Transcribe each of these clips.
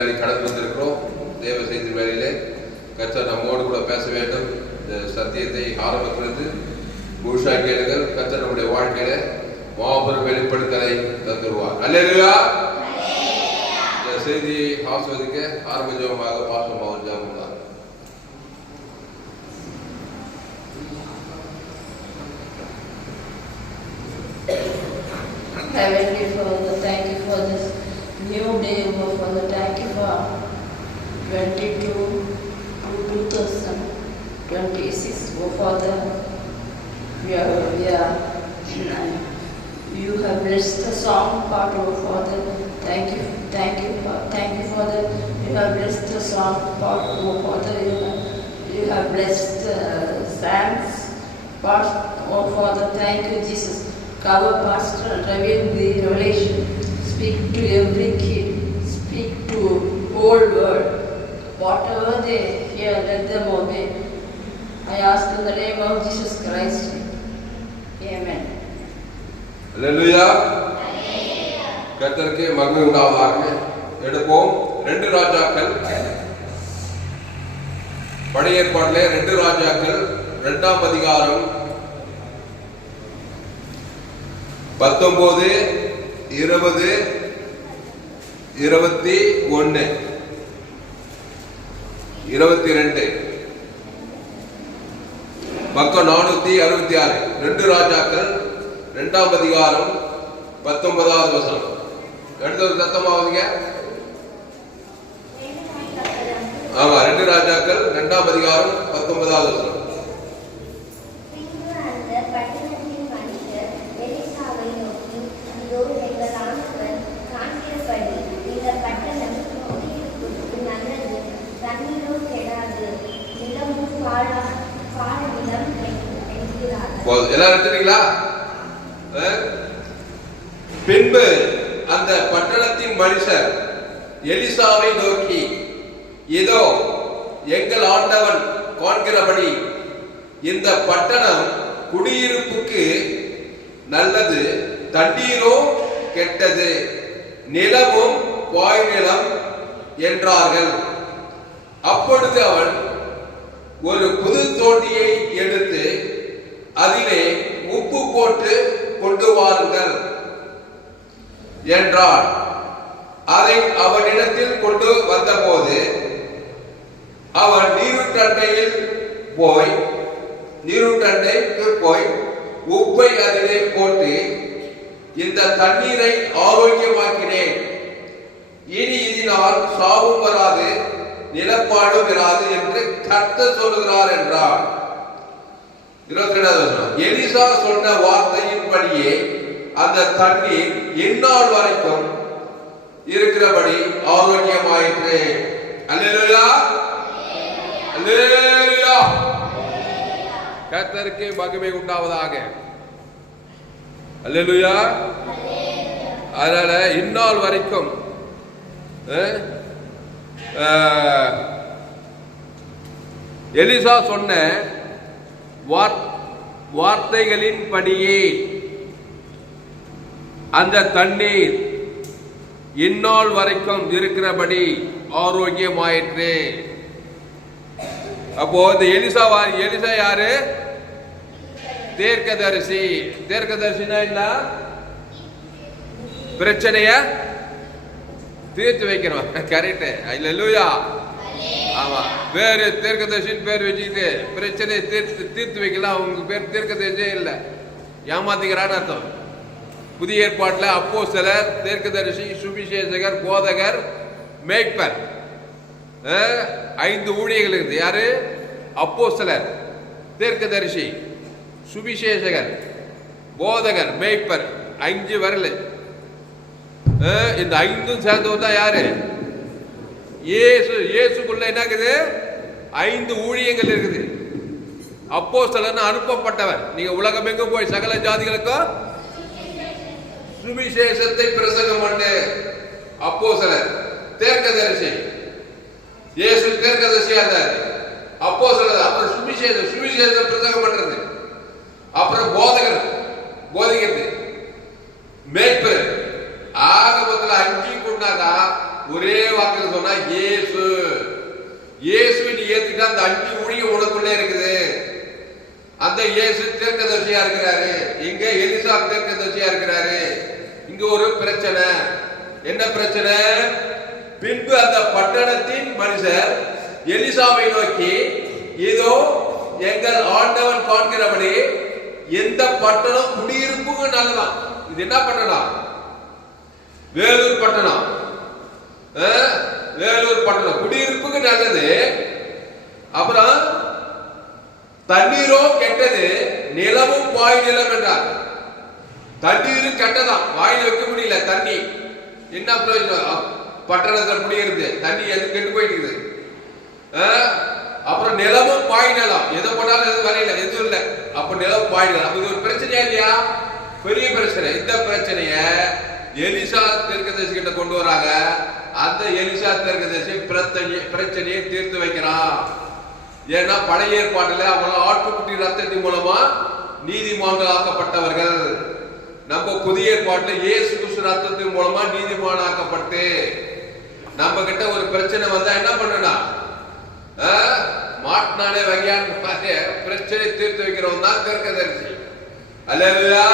கடந்து வந்திருக்கிறோம். தேவ செய்தி வேலையிலே கர்த்தர் நம்மோடு கூட பேச வேண்டும். இந்த சத்தியத்தை ஆரம்பத்திலிருந்து முழுசா கேளுங்கள். கர்த்தர் நம்முடைய வாழ்க்கையில மாபெரும் வெளிப்படுத்தலை தந்துருவார். அல்லேலூயா. இந்த செய்தியை ஆஸ்வதிக்க ஆரம்ப ஜெபமாக பாசமாக ஜெபம் பண்ணார். Heavenly Father, thank you for this new day, oh Father. Thank you for 22 to 2026, oh Father. You have blessed the song part, oh Father. Thank you, Father. You have blessed the song part, oh Father. You have blessed the psalms part, oh Father. Thank you, Jesus. Cover Pastor, reveal the revelation, speak to every kid, speak to whole world. Whatever they hear, let them obey. I ask in the name of Jesus Christ. Amen. அல்லேலூயா. கர்த்தருக்கு மகிமை உண்டாவதாக. எடுப்போம் 2 ராஜாக்கள். பழைய ஏற்பாட்டிலே 2 ராஜாக்கள் 2ஆம் அதிகாரம் 19, 20, 21, 22 பக்கம் 466. 2 ராஜாக்கள் 2ஆம் அதிகாரம் 19வது வசனம். எடுத்து சத்தமாவதுங்க. ஆமா, 2 ராஜாக்கள் 2ஆம் அதிகாரம் 19வது வசனம். எல்லாரும் எடுத்துட்டீங்களா? பின்பு அந்த பட்டணத்தின் மனுஷர் எலிசாவை நோக்கி, இதோ எங்கள் ஆண்டவன் காண்கிறபடி இந்த பட்டணம் குடியிருப்புக்கு நல்லது, தண்ணீரோ கெட்டது, நிலமும் வாய் நிலம் என்றார்கள். அப்பொழுது அவன் ஒரு புது தோண்டியை எடுத்து அதிலே உப்பு போட்டு கொண்டு வாருங்கள் என்றார். அதை அவனிடத்தில் கொண்டு வந்தபோது அவன் நீருட்டண்டைக்கு போய் உப்பை அதிலே போட்டு, இந்த தண்ணீரை ஆரோக்கியமாக்கினேன், இனி இதனால் சாவும் வராது, நிலப்பாடும் வராது என்று கர்த்தர் சொல்லுகிறார் என்றார். 22வது வசனம். எலிசா சொன்ன வார்த்தையின்படியே அந்த தண்ணீர் இந்நாள் வரைக்கும் இருக்கிறபடி ஆரோக்கியமாயிற்று. அல்லேலூயா. அல்லேலூயா. கர்த்தருக்கு மகிமை உண்டாவதாக. அல்லேலூயா. அதனால இந்நாள் வரைக்கும் எலிசா சொன்ன வார்த்தைகளின்படியே அந்த தண்ணீர் இந்நாள் வரைக்கும் இருக்கிறபடி ஆரோக்கியமாயிற்று. அப்போ இந்த எலிசா யாரு? தீர்க்கதரிசி. தீர்க்கதரிசினா என்ன? பிரச்சனைய தீர்த்து வைக்கணும். கரெக்ட். அல்லேலூயா. ஆமா, வேறு தீர்க்கதரிசின்னு பேர் வச்சுக்கிட்டு பிரச்சனையை தீர்த்து வைக்கலாம். அவங்க பேர் தீர்க்கதரிசியே இல்லை, ஏமாத்திக்கிறான்னு அர்த்தம். புதிய ஏற்பாட்டில் அப்போஸ்தலர், தீர்க்கதரிசி, சுவிசேஷகர், போதகர், மேய்ப்பர், 5 ஊழியர்கள் இருக்குது. யாரு? அப்போஸ்தலர், தீர்க்கதரிசி, சுவிசேஷகர், போதகர், மேய்ப்பர், 5 வரல. இந்த 5ம் சேர்ந்தவர் தான் யாரு? இயேசுக்குள்ள என்ன இருக்குது? 5 ஊழியங்கள் இருக்குது. அப்போஸ்தலர் அனுப்பப்பட்டவர். நீங்க உலகமெங்கும் போய் சகல ஜாதிகளுக்கும் சுவிசேஷத்தை பிரசங்கம் பண்ணு. அப்போஸ்தலர். தீர்க்கதரிசி, இயேசு தீர்க்கதரிசியா இருந்தார். அப்போஸ்தலர். அப்புறம் சுவிசேஷத்தை பிரசங்கம் பண்றது. அப்புறம் போதகர், போதிக்கிறது. மேய்ப்பர். ஆகமத்தில் 5 கொண்டாதான் ஒரே வார்த்தையில சொன்னா இயேசு. இயேசுவை நீ ஏத்துக்கிட்டா அந்த 5 ஊழியம் உனக்குள்ளே இருக்குது. அந்த இயேசு தீர்க்கதரிசியா இருக்கிறாரு, இங்க எலிசா தீர்க்கதரிசியா இருக்கிறாரு. இங்க ஒரு பிரச்சனை. என்ன பிரச்சனை? பின்பு அந்த பட்டணத்தின் மனுஷர் எலிசாவை நோக்கி, இதோ எங்கள் ஆண்டவன் காண்கிறபடி எந்த பட்டணம் குடியிருப்புக்கு நல்லதான். இது என்ன பட்டணம்? வேலூர் பட்டணம். வேலூர் பட்டணம் குடியிருப்புக்கு நல்லது. அப்புறம் தண்ணீரோ கெட்டது, நிலமும் வாய் நிலம் என்றார். தண்ணீர் கெட்டதான், வாயில் வைக்க முடியல தண்ணி. என்ன பிரயோஜனம்? பட்டணத்தில் குடியிருந்து தண்ணி எது கெட்டு போயிட்டு. அப்புறம் நிலமும் பாய் நிலம், எதை போட்டாலும் எதுவும் வரையில, எதுவும் இல்லை. அப்ப நிலம் பாய் நிலம். இது ஒரு பிரச்சனையா இல்லையா? பெரிய பிரச்சனை. இந்த பிரச்சனைய எலிசா தீர்க்கதரிசி கிட்ட கொண்டு வராங்க. அந்த எலிசா தீர்க்கதரிசி பிரச்சனையை தீர்த்து வைக்கிறான். ஏன்னா பழைய ஏற்பாட்டுல அவங்க ஆட்டுக்குட்டி ரத்தத்தின் மூலமா நீதிமான்கள் ஆக்கப்பட்டவர்கள். நம்ம புதிய ஏற்பாட்டுல இயேசு கிறிஸ்து ரத்தத்தின் மூலமா நீதிமான் ஆக்கப்பட்டு, நம்ம கிட்ட ஒரு பிரச்சனை வந்தா என்ன பண்ணணும்? மாட்டினாலே வகையான பிரச்சனை தீர்த்து வைக்கிறவன் தான் தீர்க்கதரிசி. அல்லேலூயா.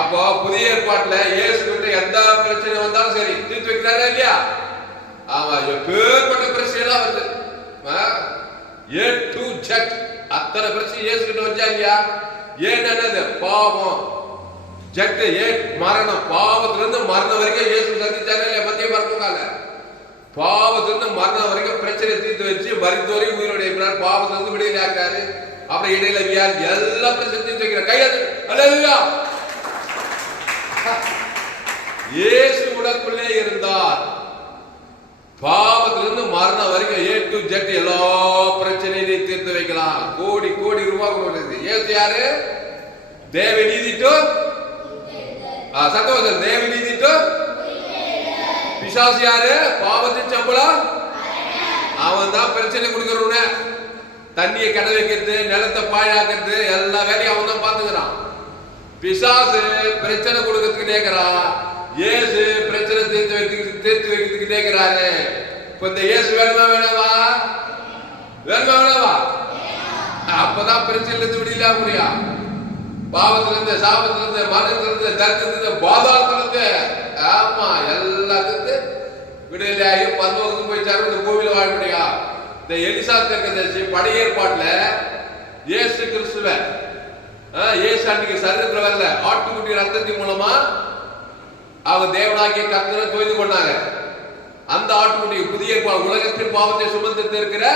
அப்போ புதிய ஏற்பாட்டுல இயேசு கிட்ட எந்த பிரச்சனை வந்தாலும் சரி தீர்த்து வைக்கிறாரா இல்லையா? ஆமா, எப்பேற்பட்ட பிரச்சனை எல்லாம் வருது. A to Z அத்தனை பிரச்சனை இயேசு கிட்ட வச்சா இல்லையா? ஏன்னு பாவம், ஜெட் ஏ மரணம். பாவத்திலிருந்து மரணம் வரைக்கும் இயேசு சந்திச்சாங்க இல்லையா? மத்திய மரணம் பாவத்திலிருந்து மரணம் வரைக்கும் பிரச்சனை தீர்த்து வச்சு மருத்துவரை உயிரோட இருக்கிறார். பாவத்திலிருந்து விடுதலை ஆகிறாரு. அப்புறம் இடையில வியாதி எல்லா பிரச்சனை தீர்த்து வைக்கிறார். கையாது. அல்லேலூயா. இயேசு உடற்குள்ளே இருந்தார். பாவத்திலிருந்து மரணம் வரைக்கும் A to Z எல்லா பிரச்சனையும் தீர்த்து வைக்கலாம். கோடி கோடி ரூபாய் கொடுக்குறது. இயேசு யாரு? தேவ நீதி டு சத்தம். தேவ நீதி டு பிசாசு யாரு? பாவத்தின் சம்பளம். அவன் தான் பிரச்சனை கொடுக்கறவன. தண்ணியை கெட வைக்கிறது, நிலத்தை பாழாக்குறது, எல்லா வேலையும் அவன் தான் பாத்துக்கிறான். பிசாசு பிரச்சனை கொடுக்கறதுக்கு கேட்கிறான். இயேசு பிரச்சனை தீர்த்து வைக்கிறதுக்கு கேட்கிறாரு. இப்ப இந்த இயேசு வேணுமா வேணாவா? வேணுமா வேணாவா? அப்பதான் பிரச்சனை இருந்து விடல முடியும். பாவத்திலிருந்து, சாபத்திலிருந்து, மரணத்திலிருந்து, தரித்திலிருந்து, பாதாளத்திலிருந்து, ஆமா எல்லாத்துக்கு விடுதலையாகி பரலோகத்துக்கு போய் சேர இந்த பூமியில வாழ முடியும். இந்த எலிசா தீர்க்கதரிசி பழைய ஏற்பாட்டுல இயேசு கிறிஸ்துவ இயேசு அன்னைக்கு சரீரத்துல வரல, ஆட்டுக்குட்டி ரத்தத்தின் மூலமா அவங்க தேவனாகிய கர்த்தரை தொய்து கொண்டாங்க. அந்த ஆட்டுக்குட்டி புதிய உலகத்தின் பாவத்தை சுமந்து இருக்கிற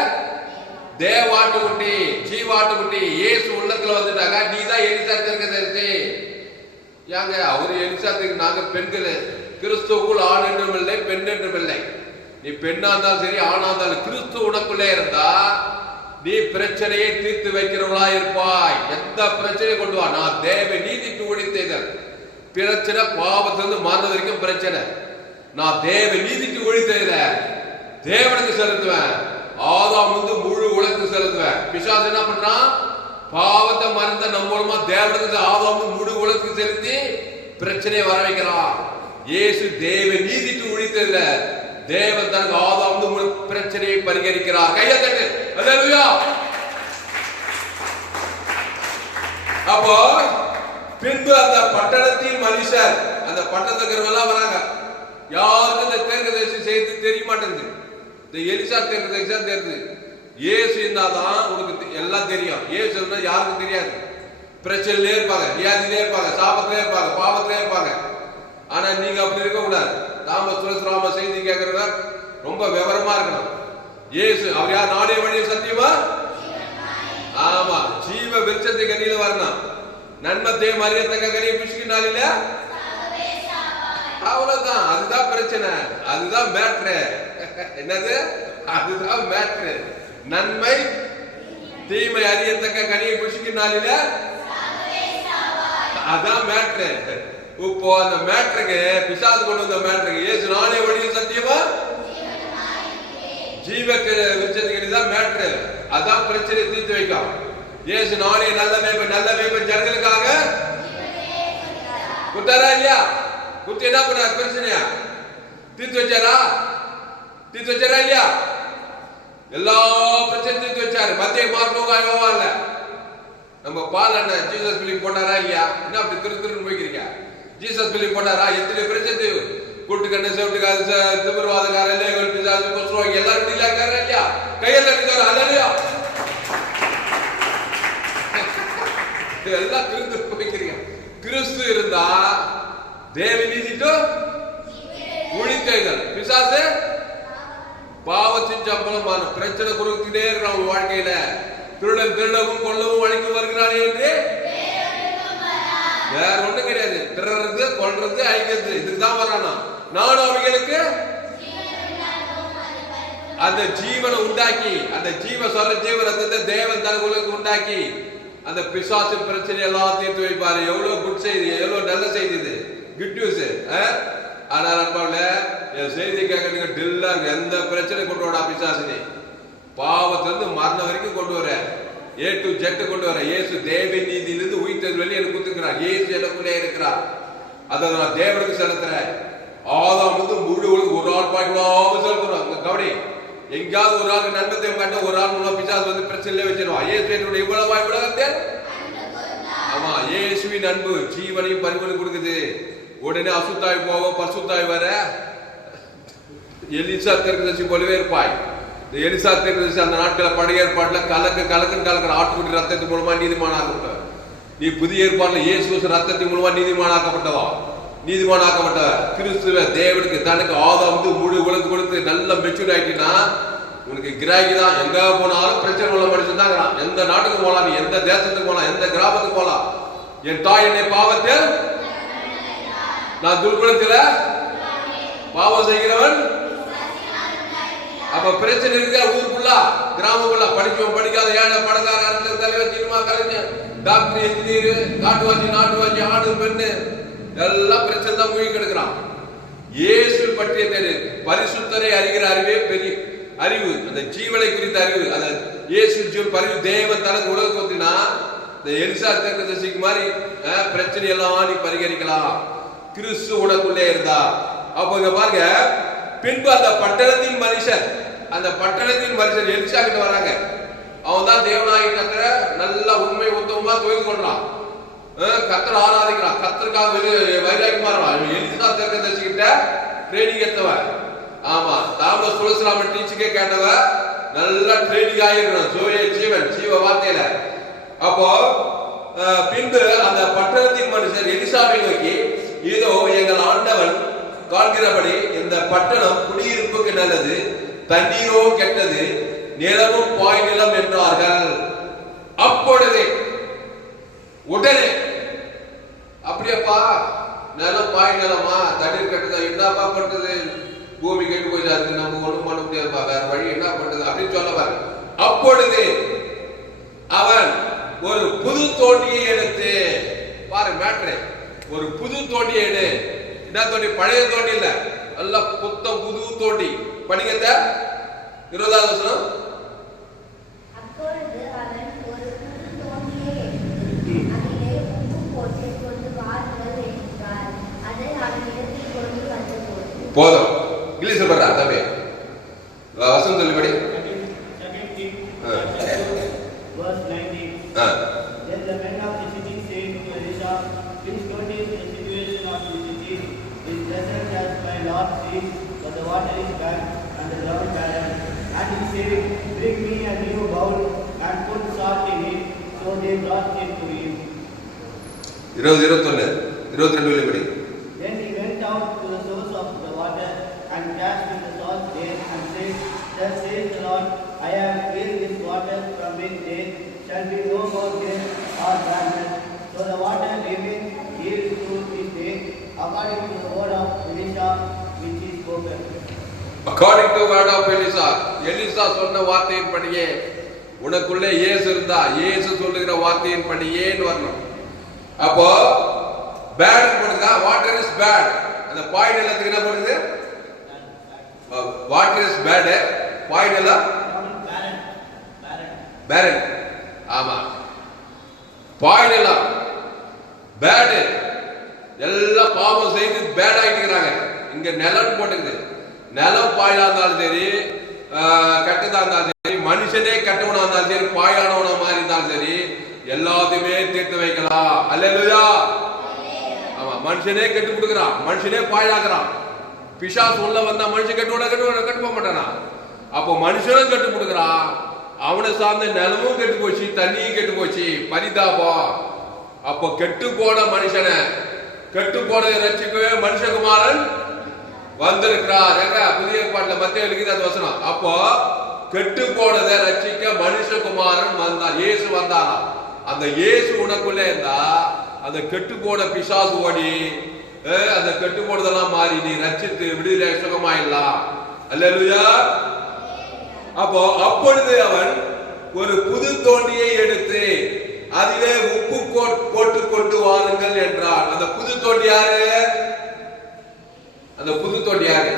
தேவ ஆட்டுக்குட்டி, ஜீவாட்டுக்குட்டி இயேசு உள்ளத்துல வந்துட்டாங்க. நீ தான் எலிசா தீர்க்கதரிசி. ஏங்க அவரு எலிசா தீர்க்க, நாங்க பெண்கள், கிறிஸ்துவுக்குள் ஆண் என்றும் இல்லை பெண் என்றும் இல்லை. நீ பெண்ணா இருந்தாலும் சரி ஆணா இருந்தாலும் கிறிஸ்து உனக்குள்ளே இருந்தா நீ பிரச்சனையை தீர்த்து வைக்கிறவளா இருப்பாய். எந்த பிரச்சனையை கொண்டு வா. நான் தேவ நீதிக்கு ஒழித்தேன். பிரச்சனை பாவத்திலிருந்து மரணம் வரைக்கும் பிரச்சனை. நான் தேவ நீதிக்கு ஒழித்தேன், தேவனுக்கு செலுத்துவேன். ஆதாம் வந்து முழு உலகத்துக்கு செலுத்துவேன். பிசாசு என்ன பண்றான்? பாவத்தை மறந்த நம்ம மூலமா தேவனுக்கு ஆதாம் முழு உலகத்துக்கு செலுத்தி பிரச்சனையை வர வைக்கிறான். இயேசு தேவ நீதிக்கு ஒழித்ததில்ல, தேவன் தனக்கு ஆதாம் பிரச்சனையை பரிகரிக்கிறார். கையை தட்டு. அல்லேலூயா. அப்போ பின்பு அந்த பட்டணத்தின் மனுஷர், அந்த பட்டணத்துக்கு எல்லாம் வராங்க. யாருக்கும் இந்த தீர்க்கதரிசி செய்து தெரிய மாட்டேங்குது. இந்த எலிசா தீர்க்கதரிசி தெரியுது. இயேசு இருந்தாதான் உனக்கு எல்லாம் தெரியும். இயேசு இருந்தா யாருக்கும் தெரியாது. பிரச்சனையிலே இருப்பாங்க, வியாதியிலே இருப்பாங்க, சாபத்திலே இருப்பாங்க, பாவத்திலே இருப்பாங்க. ஆனா நீங்க அப்படி இருக்க கூடாது. ராம செய்தி கேட்கறதா ரொம்ப விவரமா இருக்கணும். இயேசு அவர் யார்? நானே வழி சத்தியமா. ஆமா, ஜீவ விருட்சத்தை கனியில வரணும். நன்மத்தை மரியத்தக்க கனியை புஷ்கி நாளில அவ்வளவுதான். அதுதான் பிரச்சனை, அதுதான் மேட்ரு. என்னது? அதுதான் மேட்ரு. நன்மை தீமை அறியத்தக்க கனியை புஷ்கி நாளில அதான் மேட்ரு. இப்போ அந்த மேட்ருக்கு பிசாசு கொண்டு வந்த மேட்ருக்கு இயேசு நானே வழி சத்தியமா ஜீவக்கு விருட்சத்துக்கு தான் மேட்ரு. அதான் பிரச்சனை தீர்த்து வைக்கும். இயேசு நானே நல்ல மேய்ப்பன் ஜனங்களுக்காக குத்தாரா இல்லையா? குத்தி என்ன பண்ணார்? பிரச்சனையா தீர்த்து வச்சாரா? தீர்த்து வச்சாரா இல்லையா? எல்லா பிரச்சனையும் தீர்த்து வச்சாரு. மத்திய மார்க்கோவா இல்ல. நம்ம பால் அண்ணன் ஜீசஸ் பிலிம் போட்டாரா இல்லையா? என்ன அப்படி திருன்னு போய்க்கிறீங்க? Jesus film போட்டாரா? எத்தனை பிரச்சனை கூட்டு கண்ணு செவிட்டுக்காது திமிர்வாதக்காரன் எல்லாரும் இல்லையா? கையில் தட்டிக்காரா? இல்லையா? எல்லாம் திருந்து போய்க்கிறீங்க. கிறிஸ்து இருந்தா தேவ நீதிட்டு ஒழிக்கைகள் பிசாசு பாவத்தின் சம்பளமான பிரச்சனை கொடுத்துட்டே இருக்கிறான் வாழ்க்கையில. திருடன் திருடவும் கொல்லவும் வழிக்கு வருகிறானே என்று வேற ஒண்ணும் கிடையாது. திருடுறது கொல்றது அழிக்கிறது இதுக்குதான் வரானா. நானும் அவைகளுக்கு அந்த ஜீவனை உண்டாக்கி அந்த ஜீவரத்தை தேவன் தனக்கு உண்டாக்கி அந்த பிசாசு பிரச்சனை எல்லாம் தீர்த்து வைப்பாரு. எவ்வளவு குட் செய்தி, எவ்வளவு நல்ல செய்தி இது, குட் நியூஸ். ஆனா நண்பர்கள என் செய்தி கேட்கறதுக்கு டில்லா எந்த பிரச்சனை கொண்டு வரா பிசாசினி பாவத்திலிருந்து மரணம் வரைக்கும் கொண்டு வர A to Z கொண்டு வர. இயேசு தேவ நீதியிலிருந்து உயிர்த்தது வெளியே எனக்கு கொடுத்துக்கிறார். இயேசு எனக்குள்ளே இருக்கிறார். அதை நான் தேவனுக்கு செலுத்துறேன். ஆதாம் வந்து முழு ஒரு ஆள் பாய்க்கலாம செலுத்துறோம். கபடி எங்காவது ஒரு ஆள் நன்மத்தை காட்ட ஒரு ஆள் மூலம் பிசாசு வந்து பிரச்சனையிலே வச்சிருவான். இயேசு இவ்வளவு உலகத்தை ஆமா இயேசுவின் அன்பு ஜீவனையும் பரிமளம் கொடுக்குது. உடனே அசுத்தாய் போக பசுத்தாய் வர எலிசா தீர்க்கதரிசி போலவே இருப்பாய். இந்த எலிசா தீர்க்கதரிசி அந்த நாட்கள பழைய ஏற்பாட்டுல கலக்கிற ஆட்டுக்குட்டி ரத்தத்தின் மூலமா நீதிமானாக்கப்பட்டவர். நீ புதிய ஏற்பாட்டுல இயேசு ரத்தத்தின் மூலமா நீதிமானாக்கப்பட்டவர். கிறிஸ்துவ தேவனுக்கு தனக்கு ஆதாம் வந்து முழு உலகம் கொடுத்து நல்ல மெச்சூர் ஆயிட்டுனா உனக்கு கிராக்கி தான். எங்க போனாலும் பிரச்சனை உள்ள மனுஷன் தான். எந்த நாட்டுக்கு போகலாம், நீ எந்த தேசத்துக்கு போகலாம், எந்த கிராமத்துக்கு போகலாம். என் தாய் என்னை பாவத்தில் நான் துர்குணத்தில் பாவம் செய்கிறவன். அப்ப பிரச்சனை இருக்க ஊருக்குள்ள கிராமக்குள்ள படிச்சவன் படிக்காத ஏழை பணக்கார அரசு தலைவர் சினிமா கலைஞர் டாக்டர் இன்ஜினியர் நாட்டுவாசி ஆடு பெண்ணு எல்லாம் பிரச்சனை தான் மூழ்கி கிடக்கிறான். இயேசு பற்றிய தெரியும் பரிசுத்தரை அறிகிற அறிவே பெரிய அறிவு. அந்த ஜீவனை குறித்த அறிவு அந்த இயேசு பரிவு தேவ தனக்கு உலகம் கொத்தினா இந்த எலிசா தீர்க்கதரிசிக்கு மாதிரி பிரச்சனை எல்லாம் நீ பரிகரிக்கலாம். கிறிஸ்து உனக்குள்ளே இருந்தா. அப்ப இங்க பாருங்க, பின்பு அந்த பட்டணத்தின் மனுஷன் எலிசா கிட்ட வராங்க. அவன் தான் தேவனாகி கத்தர நல்ல உண்மை உத்தமமா தொழில் கொள்றான். கத்தரை ஆராதிக்கிறான். கத்தருக்காக வைராகி மாறுறான். எலிசா தீர்க்கதரிசி கிட்ட ட்ரைனிங் எடுத்தவன். ஆமா தாமஸ் துளசிராமன் டீச்சருக்கே கேட்டவ நல்லா ட்ரைனிங் ஆகிருக்கணும் ஜீவ வார்த்தையில. அப்போ பின்பு அந்த பட்டணத்தின் மனுஷர் எலிசாவை நோக்கி, இதோ எங்கள் ஆண்டவன் காண்கிறபடி இந்த பட்டணம் குடியிருப்புக்கு நல்லது, தண்ணீரோ கெட்டது, நிலமும் பாய் நிலம் என்றார்கள். அப்பொழுதே உடனே அப்படியப்பா நிலம் பாய் நிலமா தண்ணீர் கெட்டதா என்னப்பா பட்டது, பூமி கெட்டு போயிட்டா இருக்கு, நம்ம ஒண்ணும் பண்ண முடியாதுப்பா, வேற வழி என்ன பண்றது அப்படின்னு சொல்லவாரு. அப்பொழுது அவன் ஒரு புது தோண்டியை எடுத்து பாரு மேட்ரு, ஒரு புது தோண்டியை எடு. என்ன தோண்டி? பழைய தோண்டி இல்ல, நல்ல புத்தம் புது தோண்டி. படிக்கத்த 20வது வசனம். அப்பொழுது அவன் ஒரு புது தோண்டியை எடுத்து அதிலே உப்பு போட்டு கொண்டு வாருங்கள் என்றார். அதை அவன் இடத்தில் கொண்டு வந்தபோது போதும். இங்கிலீஷ் சொல்றா தம்பி, வசனம் சொல்லிபடி. Then the men of the city said to Elisha, please notice the situation of the city is desert as my Lord sees, but the water is bad and the ground barren. And he said, bring me a new bowl and put salt in it. So they brought it to him. 20, 21, 22 படி. Then he went out to the source of the water and cast in the salt there and said, thus says the Lord, I have filled this water from which there shall be no more death or darkness. So the water remained yield to this day, according to the word of Elisha which is spoken. According to word of Elisha, Elisha சொன்ன வார்த்தையின்படியே உனக்குள்ளே இயேசு இருந்தா, இயேசு சொல்லுகிற வார்த்தையின்படியேன்னு வரணும். அப்போ bad பண்ணுதா, வாட்டர் இஸ் பேட். அந்த பாயிண்ட் எல்லாத்துக்கு என்ன பண்ணுது? வாட்டர் இஸ் பேட், பாயிண்ட் எல்லாம் பேரன். ஆமா, பாயிண்ட் எல்லாம் பேட், எல்லாம் பாவம் செய்து பேட் ஆகிட்டு இருக்கிறாங்க. இங்க நிலம் போட்டுக்குது. நிலம் பாழா இருந்தாலும் சரி, கெட்டதா இருந்தாலும் சரி, மனுஷனே கெட்டவனா இருந்தாலும் சரி, பாழானவனா மாதிரி இருந்தாலும் சரி, எல்லாத்தையுமே தீர்த்து வைக்கலாம். அல்லேலூயா. ஆமா, மனுஷனே கெட்டு கொடுக்குறான், மனுஷனே பாழாக்குறான். பிசாசு உள்ள வந்தா மனுஷன் கட்டு போக மாட்டானா? அப்போ மனுஷனும் கெட்டு கொடுக்குறான், அவனை சார்ந்த நிலமும் கெட்டு போச்சு, தண்ணியும் கெட்டு போச்சு. பரிதாபம். அப்போ கெட்டு போன மனுஷனை, கெட்டு போனதை ரட்சிக்கவே மனுஷகுமாரன் வந்திருக்கிறார். எங்க புதிய ஏற்பாட்டுல மத்திய இருக்குது அந்த வசனம். அப்போ கெட்டு போனதை ரட்சிக்க மனுஷகுமாரன் வந்தார், இயேசு வந்தாரா. அந்த இயேசு உனக்குள்ள இருந்தா அந்த கெட்டு போன பிசாசு ஓடி அந்த கெட்டு போனதெல்லாம் மாறி நீ ரட்சித்து விடுதலை சுகமாயிடலாம். அல்லேலூயா. அப்போ அப்பொழுது அவன் ஒரு புது தோண்டியை எடுத்து அதிலே உப்பு போட்டு கொண்டு வாருங்கள் என்றார். அந்த புது தோண்டி யாரு? அந்த புது தோண்டி யாரு?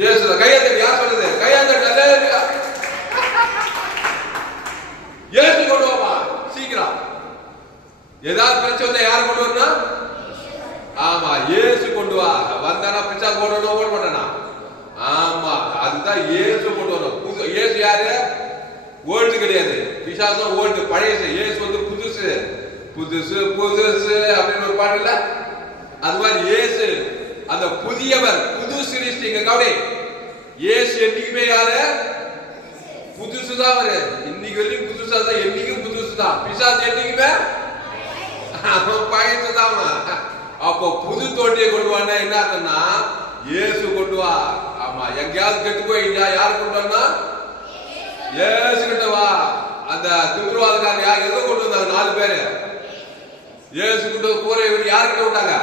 இயேசு. கையாத்தடி. யார் சொல்றது? கையாத்தடி. அல்லேலூயா. இயேசு கொண்டு வாமா சீக்கிரம். ஏதாவது பிரச்சனை யார் கொண்டு வரணும்? ஆமா, இயேசு கொண்டு வா. வந்தானா பிசாசு ஓடணும், ஓட மாட்டானா? ஆமா, அதுதான் இயேசு கொண்டு வரணும். புது இயேசு யாரு? ஓல்டு கிடையாது. பிசாசும் ஓல்டு, பழைய. இயேசு வந்து புதுசு. புதுசு புதுசு அப்படின்னு ஒரு பாட்டு இல்ல? அது மாதிரி இயேசு அந்த புதியவர், புது சிருஷ்டிங்க. கவலை. இயேசு என்னைக்குமே யாரு? புதுசுதான். அவரு இன்னைக்கு வரைக்கும் புதுசா தான், என்னைக்கும் புதுசுதான். பிசாசு என்னைக்குமே பழையதுதான். அப்போ புது தோண்டியை கொண்டு வானா என்ன ஆகுதுன்னா இயேசு கொண்டு வா. ஆமா, எங்கேயாவது கெட்டு போயிட்டா யாரு கொண்டு வந்தா? இயேசு கிட்ட வா. அந்த தீவிரவாதக்காரங்க யார் எதை கொண்டு வந்தாங்க? 4 பேரு இயேசு கிட்ட கூரை யாரு கிட்ட விட்டாங்க?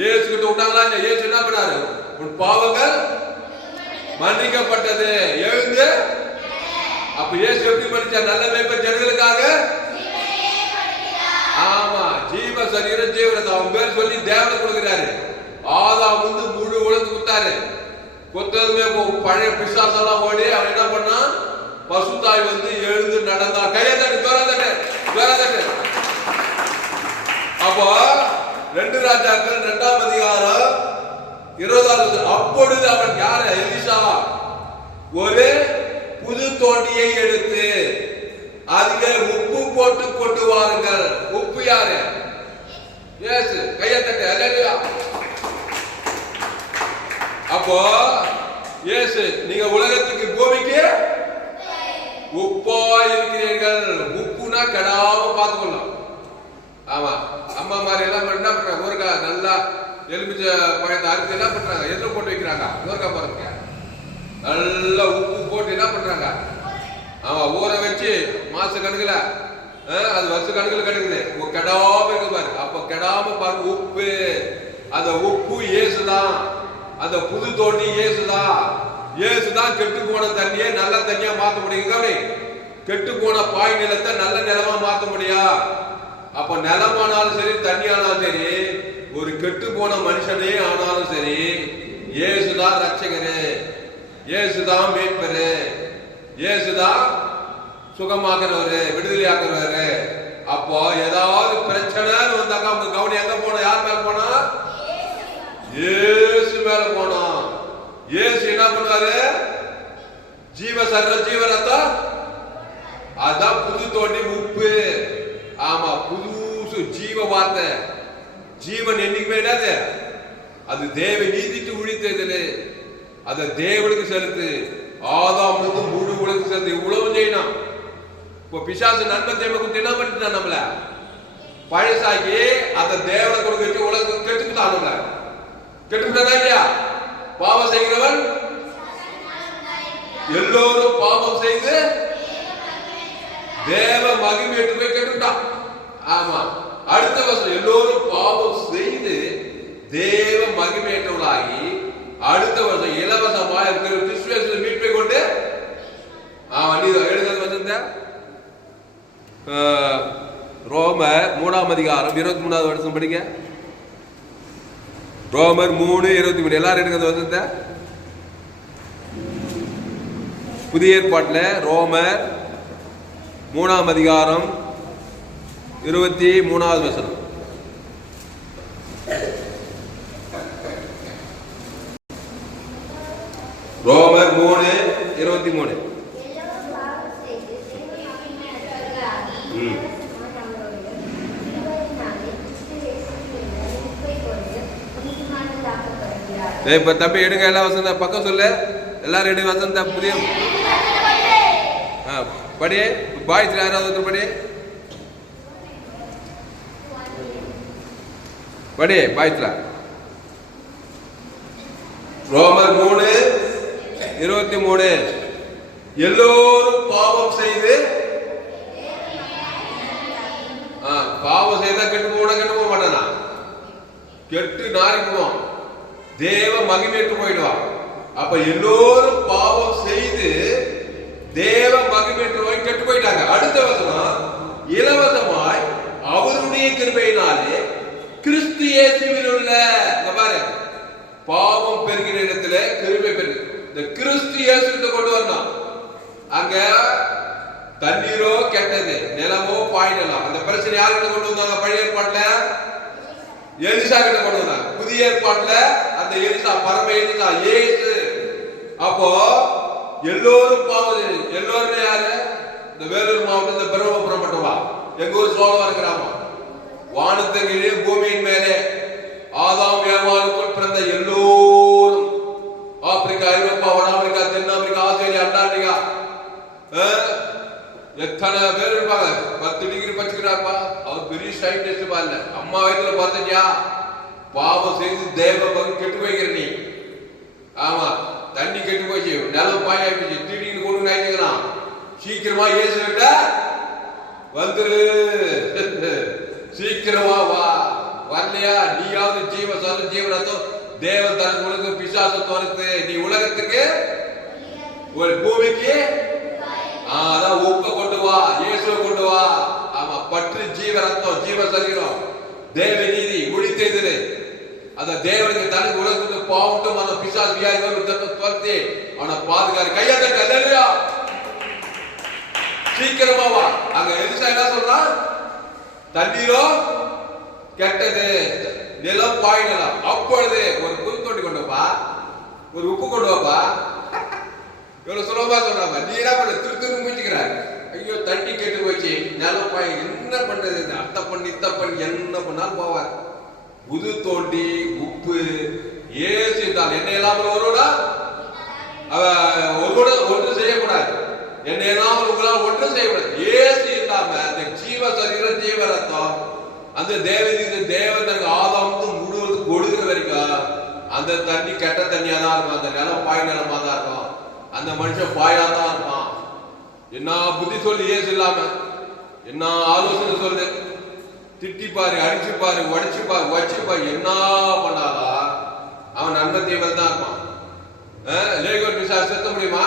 இயேசு கிட்ட விட்டாங்களா? இயேசு என்ன பண்ணாரு? உன் பாவங்கள் மன்னிக்கப்பட்டது, எழுந்து. அப்ப இயேசு எப்படி பண்ணிச்சார்? நல்ல மேய்ப்பன் ஜனங்களுக்காக. ஆமா, ஜீவ சரீரம் ஜீவரத்தை அவன் பேர் சொல்லி தேவனை கொடுக்கிறாரு. ஆதாம் வந்து முழு உலகத்து கொடுத்தாரு. கொத்ததுமே பழைய பிசாசெல்லாம் ஓடி அவன் என்ன பண்ணா? பசுத்தாய் வந்து எழுந்து நடந்தான். கையத்தட்டு, தோரத்தட்டு. அப்போ 2 ராஜாக்கள் 2ஆம் அதிகாரம் 20வது. அப்பொழுது அவன் யாரு? எலிசா ஒரு புது தோண்டியை எடுத்து அதிலே உப்பு போட்டு கொண்டு வாருங்கள். உப்பு யாரு? இயேசு. கையத்தட்டு. அல்லேலூயா. அப்போ இயேசு, நீங்க உலகத்துக்கு பூமிக்கு உப்பா இருக்கிறீர்கள். உப்புனா கெடாம பார்த்துக்கணும். ஆமா, அம்மா மாதிரி எல்லாம் என்ன பண்றாங்க? ஊறுகாய் நல்லா எலுமிச்ச பழத்தை அறுத்து என்ன பண்றாங்க? எதுல போட்டு வைக்கிறாங்க? ஊறுகாய் போறதுக்கு நல்லா உப்பு போட்டு என்ன பண்றாங்க? ஆமா, ஊற வச்சு மாச கணக்குல, அது வருஷ கணக்குல கிடைக்குது. கெடாம இருக்கு பாரு. அப்ப கெடாம பாரு உப்பு. அந்த உப்பு இயேசுதான். அந்த புது தோண்டி இயேசுதான். இயேசுதான் கெட்டு போன தண்ணியை நல்ல தண்ணியா மாத்த முடியும். கவனி, கெட்டு போன பாய் நிலத்தை நல்ல நிலமா மாத்த முடியும். அப்ப நிலமானாலும் சரி, தண்ணி ஆனாலும் சரி, ஒரு கெட்டு போன மனுஷனே ஆனாலும் சரி, இயேசுதான் ரட்சகரு, இயேசுதான் மீட்பரு, இயேசுதான் சுகமாக்குறவரு, விடுதலை ஆக்குறவரு. அப்போ ஏதாவது பிரச்சனைன்னு வந்தாக்கா அவங்க கவனி எங்க போன? யார் மேல போனா? இயேசு மேல போனா. இயேசு என்ன பண்ணுவாரு? ஜீவ சரீர ஜீவ ரத்தம், அதான் புது தோண்டி உப்பு. ஆமா, புதுசு ஜீவ வார்த்தை. ஜீவன் என்னைக்குமே என்னது? அது தேவ நீதிக்கு உழித்தது. அத தேவனுக்கு செலுத்து. ஆதாம் முழு உலகத்துக்கு செலுத்து. இவ்வளவு செய்யணும். இப்போ பிசாசு நன்மை தேவை கொடுத்து என்ன பண்ணிட்டான்? நம்மள பழசாக்கி அதை தேவனை கொடுக்க வச்சு உலகத்துக்கு கெட்டுக்கிட்டான். நம்மள கெட்டுக்கிட்டா இல்லையா? பாவம் செய்கிறவன் எல்லோரும் பாவம் செய்து தேவ மகிமையற்று போய் கெட்டுட்டான். ஆமா, அடுத்த வருஷம் எல்லோரும் பாவம் செய்து தேவ மகிமையற்றவர்களாகி அடுத்த வருஷம் இலவசமாக இருக்கிற கிறிஸ்துவின் மீட்பை கொண்டு நீ எழுதுறது வச்சிருந்த ரோமர் 3ஆம் அதிகாரம் 23வது வருஷம் படிங்க. ரோமர் 3:23 எல்லாரும் எடுக்கிறது வச்சிருந்த புதிய ஏற்பாட்டில் ரோமர் 3ஆம் அதிகாரம் 23வது வசனம். ரோமர் 3:23. எல்லோரும் பாவம் செய்து தேவனுக்குரியவர்களாகி ம். இலவசமாய் அவருடைய கிருபையினாலே கிறிஸ்து இயேசுவில் உள்ள மீட்பை கொண்டு நீதிமான்களாக்கப்படுகிறார்கள். இப்ப தம்பி எடுங்க எல்லா வசந்த பக்கம் சொல்லு. எல்லாரும் எடுங்க வசந்த புதிய படி. பாய்ஸ் யாராவது ஒருத்தர் படி பாய்ஸ்ல. ரோமர் 3:23. எல்லோரும் பாவம் செய்து பாவம் செய்தா கெட்டு போக மாட்டானா? கெட்டு நாரிக்குவோம், தேவ மகிமைக்கு போயிடுவான். அப்ப எல்லோரும் பாவம் செய்து தேவ மகிமைக்கு போய் கெட்டு போயிட்டாங்க. அடுத்த வசனம், இலவசமாய் அவருடைய கிருபையினாலே கிறிஸ்து இயேசுவில் உள்ள, பாரு, பாவம் பெருகிற இடத்துல கிருபை பெருகு. இந்த கிறிஸ்து இயேசுவை கொண்டு வரணும். அங்க தண்ணீரோ கெட்டது, நிலமோ பாய்நிலம். அந்த பிரச்சனை யார்கிட்ட கொண்டு வந்தாங்க? பழைய ஏற்பாட்டுல எலிசா கிட்ட கொண்டு வந்தாங்க. புதிய ஏற்பாட்டுல அந்த எலிசா, பரம எலிசா, இயேசு. அப்போ எல்லோரும் பாவம். எல்லோரும் யாரு? இந்த வேலூர் மாவட்டம், இந்த பிரம்மபுரம் மட்டும் வா, எங்க ஊர் சோழவரம் கிராமம். வானத்தின் கீழே பூமியின் மேலே ஆதாம் ஏவாளுக்குள் பிறந்த எல்லோரும், ஆப்பிரிக்கா, ஐரோப்பா, வட அமெரிக்கா, தென் அமெரிக்கா, ஆஸ்திரேலியா, அண்டார்டிகா, எத்தனை பேர் இருப்பாங்க. 10 டிகிரி பச்சுக்கிறாப்பா, அவர் பெரிய சயின்டிஸ்ட் பாருங்க. அம்மா வயதுல பார்த்தியா? பாவம் செய்து தேவ பகவான் கெட்டு போய்க்கிற நீ. ஆமா, தண்ணி கெட்டு போச்சு, நிலம் பாயா போச்சு, திடீர்னு கொண்டு நினைச்சுக்கிறான். சீக்கிரமா இயேசு கிட்ட வந்துரு, சீக்கிரமா வா. வரலையா? நீயாவது ஜீவரத்தம் தேவன் தனக்கு உனக்கு பிசாசு துரத்து. நீ உலகத்துக்கு ஒரு பூமிக்கு அதான் உப்ப கொண்டு வா, இயேசுவை கொண்டு வா. ஆமா, பற்று ஜீவரத்தம், ஜீவ சரீரம், தேவ நீதி, முடித்தது. அந்த தேவனுக்கு தனக்கு உலகத்துக்கு பாவட்டும் அந்த பிசாசு வியாதி துரத்தி அவனை பாதுகாரு. கையா தட்ட, சீக்கிரமா வா. அங்க எலிசா என்ன சொல்றான்? தண்ணீரோ கெட்டது, நிலம் பாய்நிலம். அப்பொழுது ஒரு புது தோண்டி கொண்டு வா, ஒரு உப்பு கொண்டு வாப்பா. இவ்வளவு சுலபமா சொல்றாங்க. நீ என்ன பண்ண? திரு முடிச்சுக்கிறாரு. ஐயோ, தண்ணி கெட்டு போச்சு, நிலம் பாய், என்ன பண்றது? அத்தை பண்ணி இத்த பண்ணி என்ன பண்ணாலும் போவார். புது தோண்டி உப்பு ஏசு தான். என்ன இல்லாமல் ஒருவனா அவ ஒன்று செய்யக்கூடாது. என்ன இல்லாமல் உங்களால் ஒன்று செய்யக்கூடாது. ஏசு இல்லாம அந்த ஜீவ சரீரம், ஜீவ ரத்தம், அந்த தேவன் ஆதாமுக்கு முழுவதும் கொடுக்கிற வரைக்கும் அந்த தண்ணி கெட்ட தண்ணியா தான் இருக்கும். அந்த நிலம் பாய் நிலமா தான் இருக்கும். அந்த மனுஷன் பாயா தான் இருப்பான். என்ன புத்தி சொல்லி ஏசு இல்லாம என்ன ஆலோசனை சொல்லு, திட்டிப்பாரு, அடிச்சுப்பாரு, உடைச்சுப்பாரு, வச்சுப்பாரு, என்ன பண்ணாதா அவன் நன்மத்தீவன் தான் இருப்பான். லேகோன் பிசாசு செத்த முடியுமா?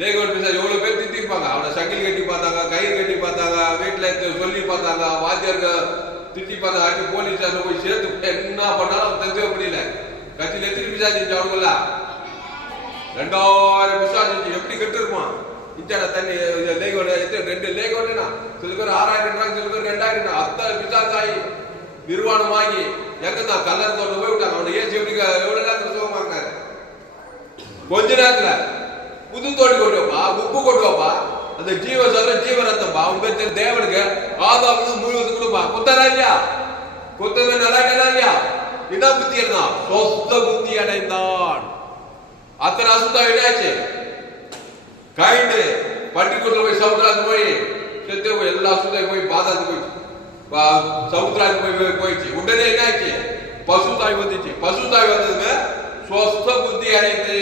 லேகோன் பிசாசு எவ்வளவு பேர் திட்டிருப்பாங்க. அவனை சங்கில் கட்டி பார்த்தாங்க, கயிறு கட்டி பார்த்தாங்க, வீட்டுல சொல்லி பார்த்தாங்க, வாத்தியார்கள் திட்டி பார்த்தாங்க, அடி போலீஸ் ஸ்டேஷன் போய் சேர்த்து என்ன பண்ணாலும் அவன் தெரிஞ்சவே முடியல. கட்சியில் எத்தனை பிசாசு அவனுக்குள்ள 2000 பிசாசு எப்படி கெட்டு இருப்பான். இன்ச்சான தண்ணி லேகோன் 2 லேகோன்னா சில பேர் 6000, சில பேர் 2000. அத்தனை பிசாசாயி நிர்வாணமாகி எங்கதான் கல்லர் தோட்டம் போய் விட்டாங்க. அவனை ஏன் எப்படி எவ்வளவு நேரத்தில் சுகமாக்காரு? கொஞ்ச நேரத்துல புது தோண்டி கொண்டு வைப்பா, உப்பு கொண்டு வைப்பா, அந்த ஜீவரத்தப்பா. அவன் பேர் தேவனுக்கு ஆதாமுக்கு முழுவதும் கொடுப்பா. குத்தரா இல்லையா? குத்தவே நல்லா இல்லையா? என்ன புத்தி இருந்தான்? சொந்த புத்தி அடைந்தான். அத்தனை அசுத்தா என்னாச்சு? கைண்டு பட்டிக்குள்ள போய் சமுத்திராத்து போய் செத்து போய் எல்லா அசுத்தாய் போய் பாதாத்து போயிடுச்சு, சமுத்திராத்து போயிடுச்சு. உடனே என்னாச்சு? பசுத்தாய் வந்துச்சு. பசுத்தாய் வந்ததுமே சொஸ்த புத்தி அடைந்து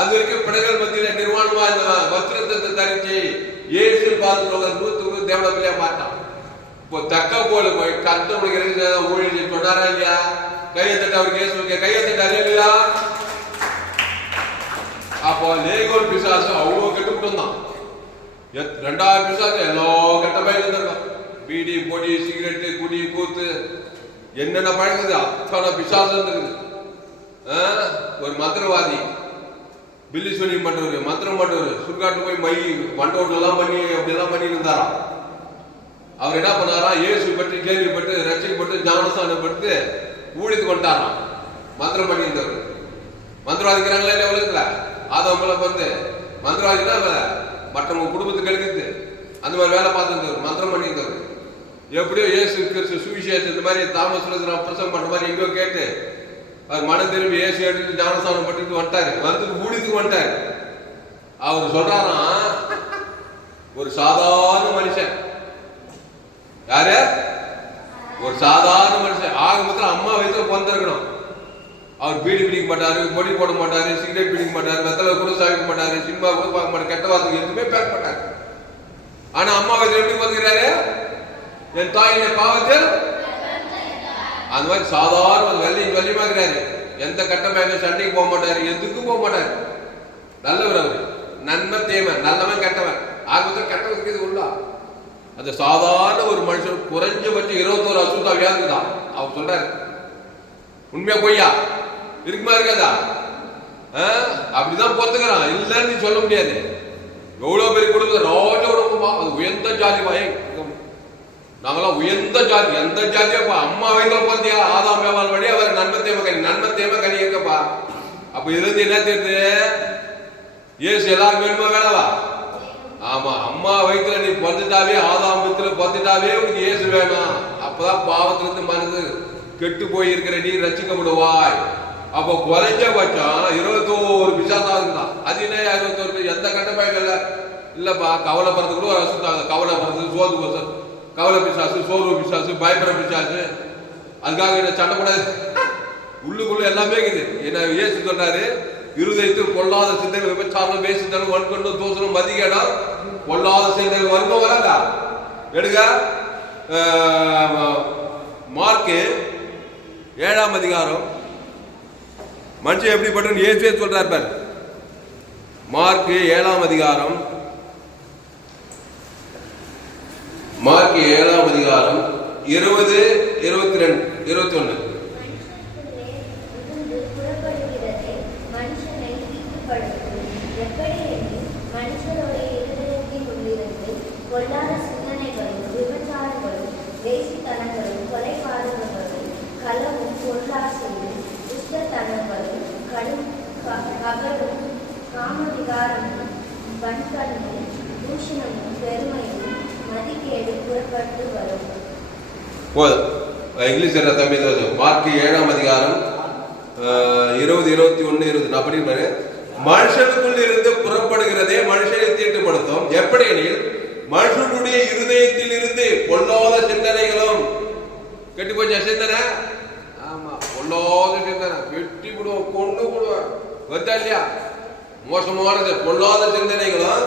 அது வரைக்கும் பிணைகள் மத்தியில நிர்வாணமா இந்த வஸ்திரத்தை தரிச்சு ஏசு பார்த்து 100 தேவன பிள்ளையா மாட்டான். இப்போ தக்க போல போய் கத்த முடிக்கிறது ஊழி சொன்னாரா இல்லையா? கையத்தட்ட அவருக்கு ஏசுங்க, கையத்தட்ட இல்லையா? அப்போ லேகோன் பிசாசு அவ்வளவு கெட்டு தான். 2000 பிசாசு எல்லா கெட்ட பயிர் இருந்திருக்கும். பீடி, பொடி, சிகரெட்டு, குடி, கூத்து, என்னென்ன பழகுது அத்தனை பிசாசு இருந்திருக்குது. ஒரு மந்திரவாதி, பில்லி சொல்லி பண்றவரு, மந்திரம் பண்றவரு, சுடுகாட்டு போய் மை மண்டோட்டெல்லாம் பண்ணி அப்படியெல்லாம் பண்ணி இருந்தாராம். அவர் என்ன பண்ணாரா? இயேசு பற்றி கேள்விப்பட்டு ரட்சிக்கப்பட்டு ஞானஸ்தானப்பட்டு ஊழியத்துக்கு கொண்டாராம். மந்திரம் பண்ணி இருந்தவர். மந்திரவாதிக்கிறாங்களா இல்லையா உலகத்துல? ஆதாமுல வந்து மந்திரவாதினா மற்றவங்க குடும்பத்துக்கு எழுதிட்டு அந்த மாதிரி வேலை பார்த்துருந்தவர், மந்திரம் பண்ணியிருந்தவர். எப்படியோ இயேசு கிறிஸ்து சுவிசேஷம் இந்த மாதிரி தாமஸ் பிரசங்கம் பண்ற மாதிரி எங்கேயோ கேட்டு அவர் மனம் திரும்பி இயேசு எடுத்து ஞானஸ்தானம் பண்ணிட்டு வந்துட்டாரு. வந்துட்டு ஊழியத்துக்கு வந்துட்டாரு. அவர் சொல்றாராம், ஒரு சாதாரண மனுஷன். யாரு? ஒரு சாதாரண மனுஷன். ஆகமத்தில் அம்மா வயசுல பிறந்திருக்கணும். அவர் பீடி பிடிக்க மாட்டாரு, பொடி போட மாட்டாரு, சிகரெட் பிடிக்க மாட்டாரு, வெத்தலை கூட சாப்பிட மாட்டாரு, சினிமா கூட பார்க்க மாட்டாரு, கெட்ட வார்த்தைக்கு எதுவுமே பேச மாட்டாரு. ஆனா அம்மா வயசுல எப்படி பிறந்துக்கிறாரு? என் தாயினை பாவத்தில் அந்த மாதிரி சாதாரண வெள்ளையும் வெள்ளியமாக்குறாரு. எந்த கட்டமாக சண்டைக்கு போக மாட்டாரு, எதுக்கும் போக மாட்டாரு. நல்லவர் அவரு. நன்மை தேவை, நல்லவன் கெட்டவன். ஆகமத்தில் கெட்டவன் இது உள்ளா. அந்த சாதாரண ஒரு மனுஷன் குறைஞ்சபட்சம் 21 அசுத்தா வியாதிதான் அவர் சொல்றாரு. உண்மையா பொய்யா? இருக்குமா இருக்காதா? அப்படிதான் பொறுத்துக்கிறான். இல்லன்னு சொல்ல முடியாது. எவ்வளவு பேர் கொடுக்குது ராஜ உடம்புமா, அது உயர்ந்த ஜாதி பயம். நாங்களாம் உயர்ந்த ஜாதி. எந்த ஜாதியாப்பா? அம்மா வயதுல பார்த்தியா? ஆதாம் ஏவாள் வழி அவர் நன்மை தேவை கனி இருக்கப்பா. அப்ப இதுல இருந்து என்ன தெரியுது? ஏசு எல்லாரும் வேணுமா வேணவா? ஆமா, அம்மா வயிற்றுல நீ பிறந்துட்டாவே, ஆதாம் வயிற்றுல பிறந்துட்டாவே உனக்கு ஏசு வேணும். அப்பதான் பாவத்திலிருந்து மனது கெட்டு போயிருக்கிற நீ ரசிக்கப்படுவாய். அப்போ குறைஞ்சபட்சம் 21 பிசாசாக இருந்தான். அது என்ன 21? எந்த கட்டப்பாயும் இல்லை இல்லப்பா. கவலைப்படுறது கூட ஒரு அசுத்தாங்க. கவலைப்படுறது, சோது கவலை பிசாசு, சோர்வு பிசாசு, பயப்பட பிசாசு. அதுக்காக என்ன சண்டை கூடாது. உள்ளுக்குள்ள எல்லாமே இருக்குது. என்ன இயேசு சொன்னாரு, இருதயத்தில் பொல்லாத சிந்தனை, விபச்சாரம், பேசித்தனம், வன்கொண்டு, தோசனம், மதிகேடம், பொல்லாத சிந்தனை வருமா வராதா? எடுங்க மார்க்கு 7ஆம் அதிகாரம். மனுஷன் எப்படிப்பட்ட இயேசுவே சொல்றார் பாரு. மார்க்கு 7ஆம் அதிகாரம், மார்க்கு 7ஆம் அதிகாரம் 20, 22, 21. பொல்லாத சிந்தனைகளும், விபச்சாரங்களும், வேசித்தனங்களும், கொலைபாதகங்களும், களவும், பொருளாசையும், துஷ்டத்தனங்களும், கபடும், காமவிகாரமும், வன்கண்ணும், தூஷணமும், பெருமையும், மதிக்கேடு புறப்பட்டு வரும். போதும். இங்கிலீஷ் தம்பி மார்க் 7ஆம் அதிகாரம் 20, 21, 20. நான் படிப்பாரு. மனுஷனுக்குள் இருந்து புறப்படுகிறதே மனுஷனை தீட்டுப்படுத்தும். எப்படி எனில் மனுஷனுடைய இருதயத்தில் இருந்து பொல்லாத சிந்தனைகளும். கெட்டு போச்சா சிந்தனை? ஆமா, பொல்லாத சிந்தனை. வெட்டி விடுவோம், கொண்டு விடுவோம். வந்தா இல்லையா? மோசமானது பொல்லாத சிந்தனைகளும்,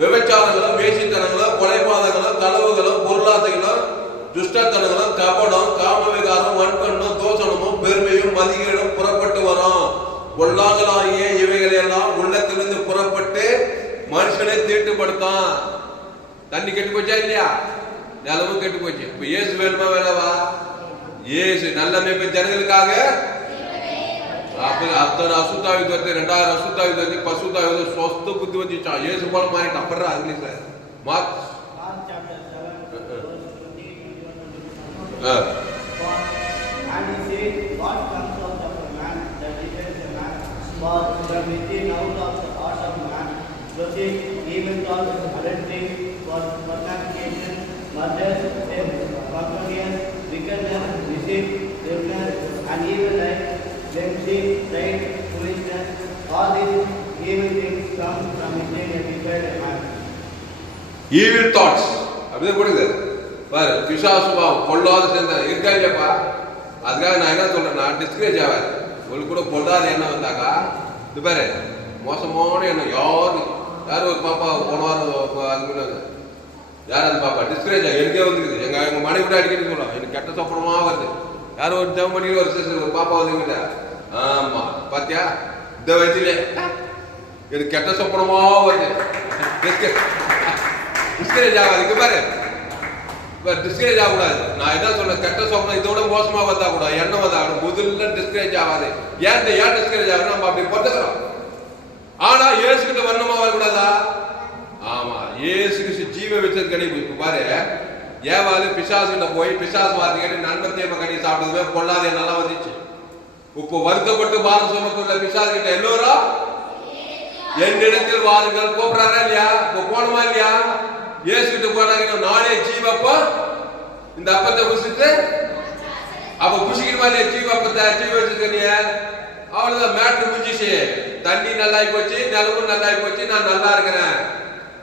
விபச்சாரங்களும், வேசித்தனங்களும், கொலைபாதங்களும், களவுகளும், பொருளாசைகளும், துஷ்டத்தனங்களும், கபடம், காமவிகாரம், வன்கண்ணும், தோசனமும், பெருமையும், மதிகேடும் புறப்பட்டு வரும். பொல்லாங்களாகிய இவைகள் எல்லாம் உள்ளத்திலிருந்து புறப்பட்டு மனுஷனை தீட்டுப்படுத்தும். தண்ணி கெட்டு போச்சா இல்லையா? நிலமும் கெட்டு போச்சு. இப்ப இயேசு வேணுமா வேணவா? இயேசு நல்ல மேய்ப்பன் ஜனங்களுக்காக அத்தனை அசுத்தாவி தோர்த்து 2000 அசுத்தாவி தோர்த்து பசுத்தாவி சொஸ்த புத்தி வந்துச்சான். இயேசு போல மாறிட்டான். அப்புறம் அதுல mark And he said, what comes out of a man that defends a man? For from within out of the heart of man proceed evil thoughts, adultery, fornication, murder, theft, drunkenness, wickedness, deceit, thievery, and evil life, jealousy, pride, foolishness. All these evil things come from within a defiled man. Evil thoughts. அப்படிதான் போடுது பாரு. பிசாசுபாவம், பொல்லாத சிந்தனை இருக்கா இல்லையாப்பா? அதுக்காக நான் என்ன சொல்றேன், நான் டிஸ்கரேஜ் ஆவேன். உங்களுக்கு கூட பொல்லாத எண்ணம் வந்தாக்கா இது பாரு, மோசமான எண்ணம். யாரும் ஒரு பாப்பா போன வாரம் யார் அந்த பாப்பா டிஸ்கரேஜ் ஆகும். எனக்கே வந்துருக்குது. எங்க மனைவி கூட அடிக்கடி சொல்லுவோம், எனக்கு கெட்ட சொப்பனமா வருது. யாரும் ஒரு தேவ பண்ணி ஒரு சிஸ்டர் ஒரு பாப்பா வந்துங்கிட்ட, ஆமா பாத்தியா இந்த வயசுல எனக்கு கெட்ட சொப்பனமா வருது. டிஸ்கரேஜ் ஆகாது. இங்க பாரு, டிஸ்கரேஜ் ஆகக்கூடாது. நான் என்ன சொல்றேன், கெட்ட சொப்பனம் இதோட மோசமா வந்தா கூட எண்ணம் வந்தா கூட முதல்ல டிஸ்கரேஜ் ஆகாது. ஏன் டிஸ்கரேஜ் ஆகுது? நம்ம அப்படி பொறுத்துக்கிறோம். ஆனா இயேசு கிட்ட வர்ணமா வரக்கூடாதா? ஆமா, இயேசு கிறிஸ்து ஜீவ வச்சது கிடைக்கும். இப்ப பாரு, ஏவாளு பிசாசு கிட்ட போய் பிசாசு வார்த்தை கேட்டு நன்மை தேவை கட்டி சாப்பிட்டதுமே பொல்லாத நல்லா வந்துச்சு. இப்போ வருத்தப்பட்டு பாரம் சுமக்குள்ள பிசாசுகிட்ட எல்லோரும் என்னிடத்தில் வாருங்கள் கூப்பிடுறாரா இல்லையா? இப்போ போனோமா இல்லையா? இயேசு கிட்ட போனாங்க, நானே ஜீவப்பா, இந்த அப்பத்தை புசித்து அப்ப புசிக்கணுமா இல்லையா? ஜீவப்பத்தை ஜீவ வச்சிருக்கீங்க, அவ்வளவுதான், மேட்ரு முடிஞ்சிச்சு. தண்ணி நல்லாயி போச்சு, நிலமும் நல்லாயி போச்சு, நான் நல்லா இருக்கிறேன்,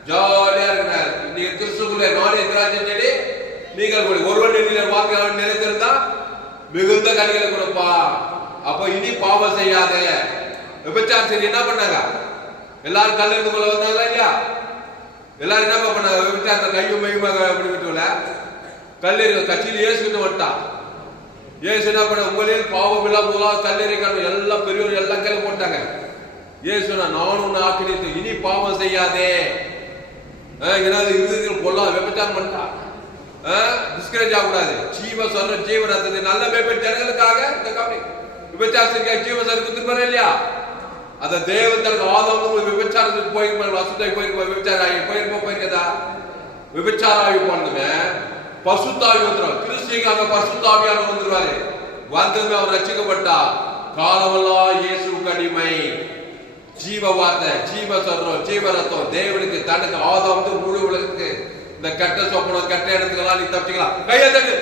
ஜாலியா இருக்கிறேன். நீங்க கிறிஸ்துக்குள்ளே நானே திராட்சை செடி, நீங்கள் ஒருவன் வாக்கு நிலைத்திருந்தா மிகுந்த கனிகளை கொடுப்பா. அப்ப இனி பாவம் செய்யாத. விபச்சாரம் சரி என்ன பண்ணாங்க? எல்லாரும் கல் எடுத்துக்குள்ள வந்தாங்களா இல்லையா? எல்லாரும் என்ன பண்ணாங்க? விபச்சாரத்தை கையும் மையுமா அப்படி விட்டுல கல்லெறி கட்சியில் இயேசுன்னு வந்துட்டான். இயேசு என்ன பண்ண? உங்களில் பாவம் இல்லாம முதலாவது கல்லெறிக்கணும். எல்லாம் பெரியவர் எல்லாம் கையில போட்டாங்க. இயேசுனா நானும் ஆக்கிட்டு இனி பாவம் செய்யாதே. ஏதாவது இறுதியில் கொள்ளலாம், விபச்சாரம் பண்ணிட்டான், டிஸ்கரேஜ் ஆகக்கூடாது. ஜீவ சொல்ற ஜீவ ரத்தத்தை நல்ல மேம்பட்ட ஜனங்களுக்காக இந்த காப்பி விபச்சாரத்திற்காக ஜீவ சொல்ல கொடுத்துருப்பாரு இல்லையா? அந்த தேவத்தருக்கு ஆதவங்க விபச்சாரத்துக்கு போயிருப்பாங்க, அசுத்தாய் போயிருப்பா, விபச்சாரம் ஆகி போயிருக்கதா? விபச்சாரம் ஆகி போனதுமே பசுத்தாவி வந்துடும். கிறிஸ்துக்காக பசுத்தாவியான வந்துருவாரு. வந்ததுமே அவர் ரட்சிக்கப்பட்டா காலமெல்லாம் இயேசுக்கு அடிமை. ஜீவ வார்த்தை, ஜீவ சொல்றோம், ஜீவ ரத்தம் தேவனுக்கு தனக்கு ஆதாம் வந்து முழு உலகத்துக்கு இந்த கெட்ட சொப்பனம் கெட்ட இடத்துக்கெல்லாம் நீ தப்பிக்கலாம். கையை தட்டு.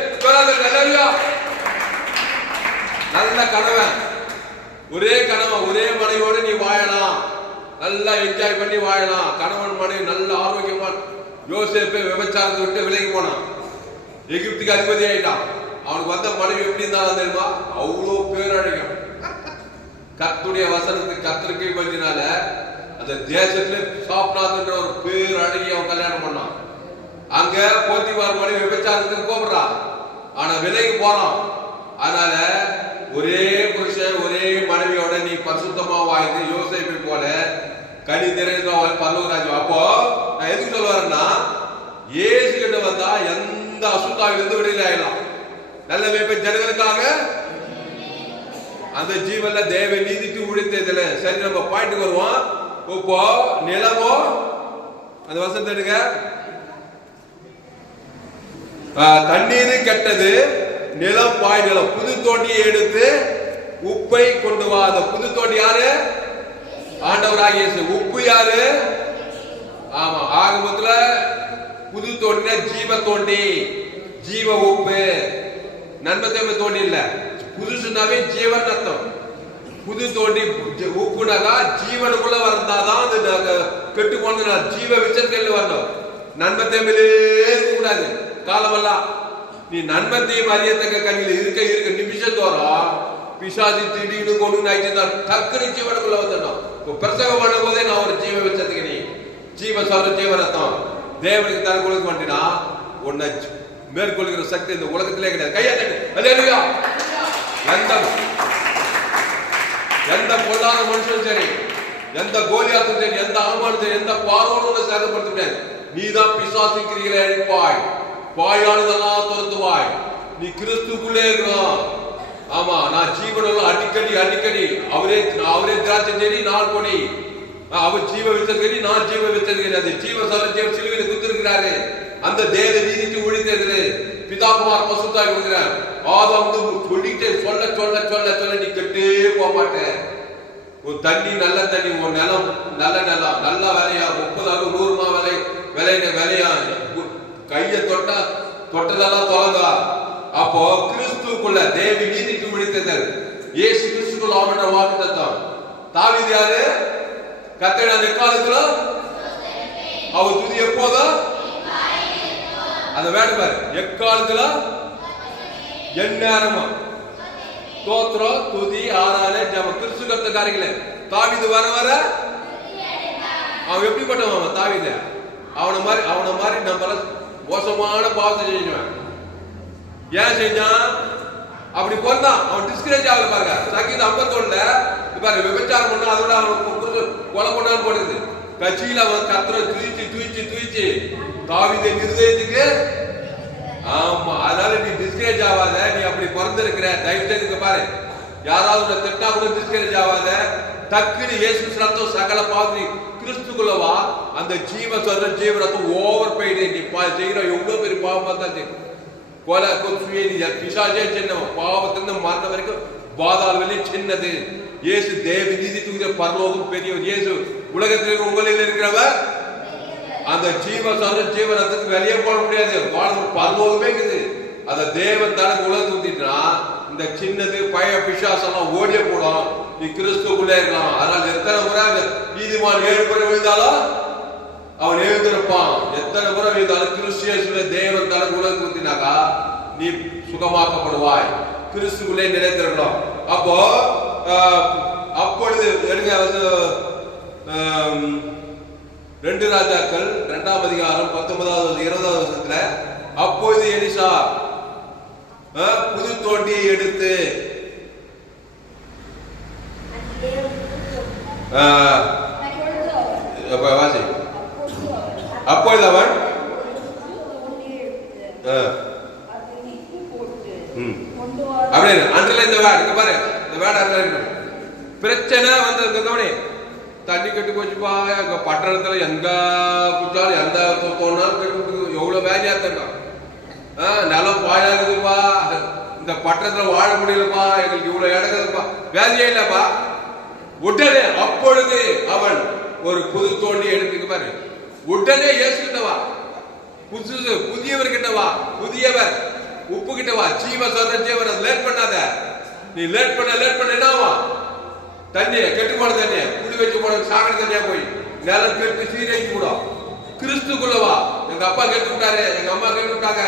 நல்ல கணவன், ஒரே கணவன் ஒரே மனைவியோட நீ வாழலாம், நல்லா என்ஜாய் பண்ணி வாழலாம். கணவன் மனைவி நல்ல ஆரோக்கியமா. யோசேப்பு விபச்சாரத்தை விட்டு விலகி போனான், எகிப்துக்கு அதிபதி ஆயிட்டான். அவனுக்கு வந்த மனைவி எப்படி இருந்தாலும் தெரியுமா? அவ்வளோ பேரழகம். கர்த்தருடைய வசனத்துக்கு கர்த்தருக்கு கொஞ்சனால அந்த தேசத்துல சாப்பிடாதுன்ற ஒரு பேர் அழகி அவன் கல்யாணம் பண்ணான். அங்க போத்திபார் மனைவி விபச்சாரத்துக்கு கூப்பிடுறான், ஆனா விலைக்கு போறான். அதனால ஒரே புருஷன் ஒரே மனைவியோட நீ பரிசுத்தமா வாழ்ந்து யோசேப்பை போல கனி நிறைந்த பரலோகராஜ். அப்போ நான் எதுக்கு சொல்ல வரேன்னா, இயேசு கிட்ட வந்தா எந்த அசுத்தாவிலிருந்து விடுதலை ஆயிடலாம். நல்ல மேய்ப்ப ஜனங்களுக்காக அந்த ஜீவன்ல தேவ நீதிக்கு உழைத்ததுல. சரி, நம்ம பாயிண்ட்டுக்கு வருவோம். இப்போ நிலமோ அந்த வசனத்தை எடுங்க. தண்ணீர் கெட்டது, நிலம் பாய் நிலம். புது தோண்டியை எடுத்து உப்பை கொண்டு வா. அந்த புது தோண்டி யாரு? ஆண்டவராகிய இயேசு. உப்பு யாரு? ஆமா, ஆகமத்துல புது தோண்டினா ஜீவ தோண்டி, ஜீவ உப்பு. நன்மை தேவை தோண்டி இல்ல, புதுசுனாவே ஜீவன் அர்த்தம். புது தோண்டி உப்புனாக்கா ஜீவனுக்குள்ள வந்தாதான் அது கெட்டு போன ஜீவ விசத்தில் வரணும். நன்மை தேவையிலே இருக்கக்கூடாது காலமெல்லாம். நீ நன்மத்தையும் அறியத்தக்க கண்ணில் இருக்க இருக்க நிமிஷத்தோறும் பிசாசி திடீர்னு கொண்டு ஆயிடுச்சு, டக்குனு ஜீவனுக்குள்ள வந்துடணும். இப்போ பிரசவம் பண்ணும் போதே நான் ஒரு ஜீவ வச்சதுக்கு நீ ஜீவ சொல்ற ஜீவரத்தம் தேவனுக்கு தர கொடுக்க மாட்டேனா உன்னை மேற்கொள்கிற சக்தி இந்த உலகத்திலே கிடையாது. கையா தட்டு. அல்லேலூயா. எந்த பொல்லாத மனுஷனும் சரி, எந்த கோலியாத்தும் சரி, எந்த ஆமானும் சரி, எந்த பார்வோனும் சேதப்படுத்த முடியாது. நீதான் பிசாசின் கிரிகளை அழிப்பாய், பாயானதெல்லாம் துரத்துவாய். நீ கிறிஸ்துக்குள்ளே இருக்கணும். ஆமா, நான் ஜீவனுள்ள அடிக்கடி அடிக்கடி அவரே திராட்சை செடி, நான் கொடி. அவர் ஜீவ வித்தது, நான் ஜீவ வித்தது கிடையாது. ஜீவ சரஜீவ சிலுவையில் குத்திருக்கிறாரு. அந்த தேவ நீதிக்கு ஒழித்தது பிதாகுமார் பசுத்தாய் கொடுக்கிறார். ஆதாம் சொல்லிட்டே சொல்ல சொல்ல சொல்ல சொல்ல நீ கெட்டே போக மாட்டேன். ஒரு தண்ணி நல்ல தண்ணி, ஒரு நிலம் நல்ல நிலம், நல்ல விலையா 30 100 விலையா கைய தொட்டதெல்லாம் தொலைதா. அப்போ கிறிஸ்துக்குள்ள தேவி நீதிக்கு முடித்ததல் இயேசு கிறிஸ்துக்குள்ள அவன வாக்கு தத்தம். தாவீது யாரு? கர்த்தருடைய நெக்காலத்துல அவர் துதி எப்போதும் அந்த வேடு பாரு, எக்காலத்துல எந்நேரமும் தோத்திரம் துதி ஆராதனை ஜெபம். கிறிஸ்து கர்த்த காரியங்களே. தாவீது வர வர அவன் எப்படிப்பட்டவன்? தாவீது அவனை மாதிரி நம்மள மோசமான பாவத்தை செஞ்சுவேன். ஏன் செஞ்சான்? அப்படி போறான். அவன் டிஸ்கரேஜ் ஆகல பாருங்க. சங்கீதம் 51 பாரு, விபச்சாரம் பண்ணா அதோட அவன் கொலை பண்ணான்னு போடுது. கட்சியில் அவன் கத்திர துயிச்சு தாவீது இருதயத்துக்கு. ஆமா, அதனால நீ டிஸ்கரேஜ் ஆகாத. நீ அப்படி பிறந்திருக்கிற தயவு செய்து பாரு, யாராவது திட்டா கூட டிஸ்கரேஜ் ஆகாத. டக்குனு இயேசு ரத்தம் சகல பாவத்தை கிறிஸ்துக்குள்ளவா. அந்த ஜீவ சொல்ற ஜீவ ரத்தம் ஓவர் போயிடு. நீ செய்யற எவ்வளவு பெரிய பாவமா தான் செய்யும். கொலை கொலை பிசாசே சின்ன பாவத்திலிருந்து மரணம் வரைக்கும் பாதாள வெளி சின்னது. இயேசு தேவ நீதி தூக்கிற பரலோகம் பெரியவர். இயேசு உலகத்தில் உங்களில் இருக்கிறவர் அந்த ஜீவ ரத்தத்துக்கு வெளியே போட முடியாது. பரலோகமே இருக்குது. அத தேவன் தனக்கு உலகத்துக்கு ஊத்திட்டா இந்த சின்னது பழைய பிசாசெல்லாம் ஓடிய போடும். நீ கிறிஸ்துக்குள்ளே இருக்கலாம். அதனால எத்தனை முறை நீதிமான் 7 முறை விழுந்தாலும் அவன் எழுந்திருப்பான். எத்தனை முறை விழுந்தாலும் கிறிஸ்துவே தேவன் தனக்கு உலகத்துக்கு ஊத்தினாக்கா நீ சுகமாக்கப்படுவாய். கிறிஸ்துக்குள்ளே நிலைத்திருக்கணும். அப்போ அப்பொழுது 2 ராஜாக்கள் 2ஆம் அதிகாரம் 19வது 20வது வசனத்துல அப்பொழுது எலிசா புது தோண்டியை எடுத்து அப்பொழுது அவன் அப்படியே அன்றில் இந்த வேர்டு இங்க பாரு, இந்த வேர்டு அன்றில் பிரச்சனை வந்து கவனி. தண்ணி கட்டி போச்சுப்பா எங்க பட்டணத்துல எங்க குச்சாலும் எந்த போனாலும் கட்டி எவ்வளவு வேலையா இருக்காங்க. நிலம் பாழாகுதுப்பா, இந்த பட்டணத்துல வாழ முடியலப்பா, எங்களுக்கு இவ்வளவு இடங்குதுப்பா, வேலையே இல்லப்பா. உடனே அப்பொழுது அவன் ஒரு புது தோண்டி எடுத்துக்க பாரு. உடனே இயேசு கிட்டவா, புதியவர் கிட்டவா, புதியவர் உப்பு கிட்டவா, ஜீவ ஜீவன். அது லேட் பண்ணாத. நீ லேட் பண்ண என்னவா தண்ணி கெட்டு போன தண்ணி குடி வச்சு போன சாகர தண்ணியா போய் நிலம் கெட்டு சீரழிச்சு கூடும். கிறிஸ்துக்குள்ளவா. எங்க அப்பா கெட்டு விட்டாரு, எங்க அம்மா கெட்டு விட்டாங்க,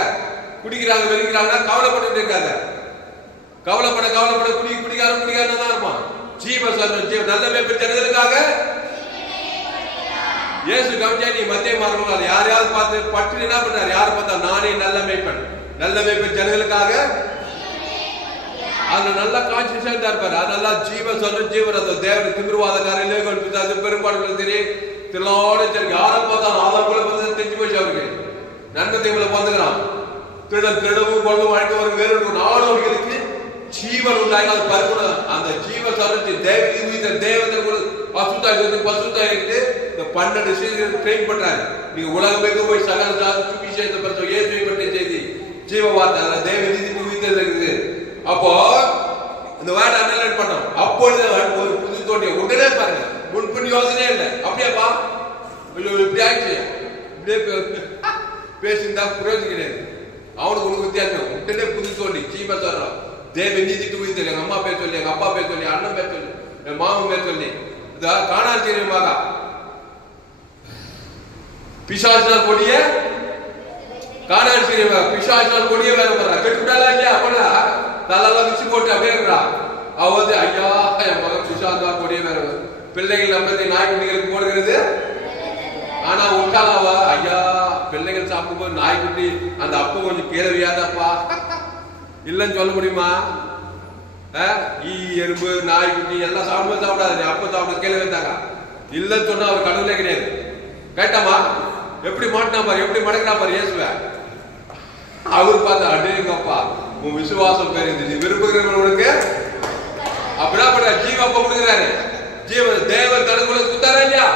குடிக்கிறாங்க வெளிக்கிறாங்க, கவலைப்பட்டு இருக்காங்க. கவலைப்பட குடிக்காரன் தான் இருப்பான். ஜீவ நல்ல மேய்ப்பன் ஜனங்களுக்காக இயேசு கவனிச்சா நீ மத்திய மாறணும். யாரையாவது பார்த்து பட்டு என்ன பண்ணாரு? யாரை பார்த்தா நானே நல்ல மேய்ப்பன் ஜனங்களுக்காக அது நல்லா கான்சியஸா இருப்பாரு. அதனால ஜீவன் அந்த தேவன் திமிர்வாதக்காரன் பெரும்பாடு சரி தில்லாட சரி யாரை பார்த்தா ஆதாரங்களை பார்த்து தெரிஞ்சு போச்சு. அவருக்கு நன்மை தீவிர பார்த்துக்கிறான். திருடவும் கொள்ளும் வாழ்க்கை வரும் வேறு நாடுகளுக்கு ஜீவன் உண்டாக அது பருக்கணும். அந்த ஜீவ சொல்லிச்சு தேவத்தை பசுத்தாயிட்டு இந்த 12 சீசன் ட்ரெயின் பண்றாரு. நீங்க உலகம் எங்க போய் சகல சுவிசேஷத்தை பற்றி இயேசுவை பற்றிய செய்தி ஜீவ வார்த்தை தேவ நீதி உயிர்த்தல் இருக்குது. அப்போ இந்த வேர்டை அண்டர்லைன் பண்ணோம். அப்பொழுது ஒரு புது தோண்டிய உடனே பாருங்க, முன்பின் யோசனையே இல்லை. அப்படியாப்பா இப்படி ஆயிடுச்சு, இப்படியே பேசியிருந்தா பிரயோஜனம் கிடையாது. அவனுக்கு உனக்கு வித்தியாசம். உடனே புது தோண்டி ஜீவ சொல்றான். தேவ நீதிக்கு உயிர்த்தல். எங்க அம்மா பேர் சொல்லி, எங்க அப்பா பேர் சொல்லி, அண்ணன் பேர் சொல்லி, என் மாமன் பேர் சொல்லி காணாச்சரியமாக பிசாசினால் கொடிய காணாச்சரியமாக பிசாசினால் கொடிய வேற போறா கெட்டுவிட்டாளா இல்லையா? அப்படா தலையெல்லாம் மிச்சு போட்டு அப்படியே இருக்கிறா. அவ வந்து ஐயா என் மகன் பிசாசா கொடிய வேற பிள்ளைகள் நம்ம நாய்க்குட்டிகளுக்கு போடுகிறது. ஆனா உட்காலாவ ஐயா பிள்ளைகள் சாப்பிடும்போது நாய்க்குட்டி அந்த அப்ப கொஞ்சம் கேள்வியாதப்பா இல்லைன்னு சொல்ல முடியுமா? எறும்பு நாய்க்குட்டி எல்லாம் சாப்பிடாது. அப்ப சாப்பிட கேள்வி வைத்தாங்க இல்லைன்னு சொன்னா அவர் கடவுளே கிடையாது. கேட்டாமா எப்படி மாட்டினா பாரு, எப்படி மடக்கினா பாரு இயேசுவ. அவர் பார்த்தா அடேங்கப்பா உன் விசுவாசம் பெரியது, நீ விரும்புகிறவனுக்கு அப்படின்னா பண்ற ஜீவ அப்ப கொடுக்குறாரு. ஜீவன் தேவன் தனக்குள்ள குத்தாரா இல்லையா?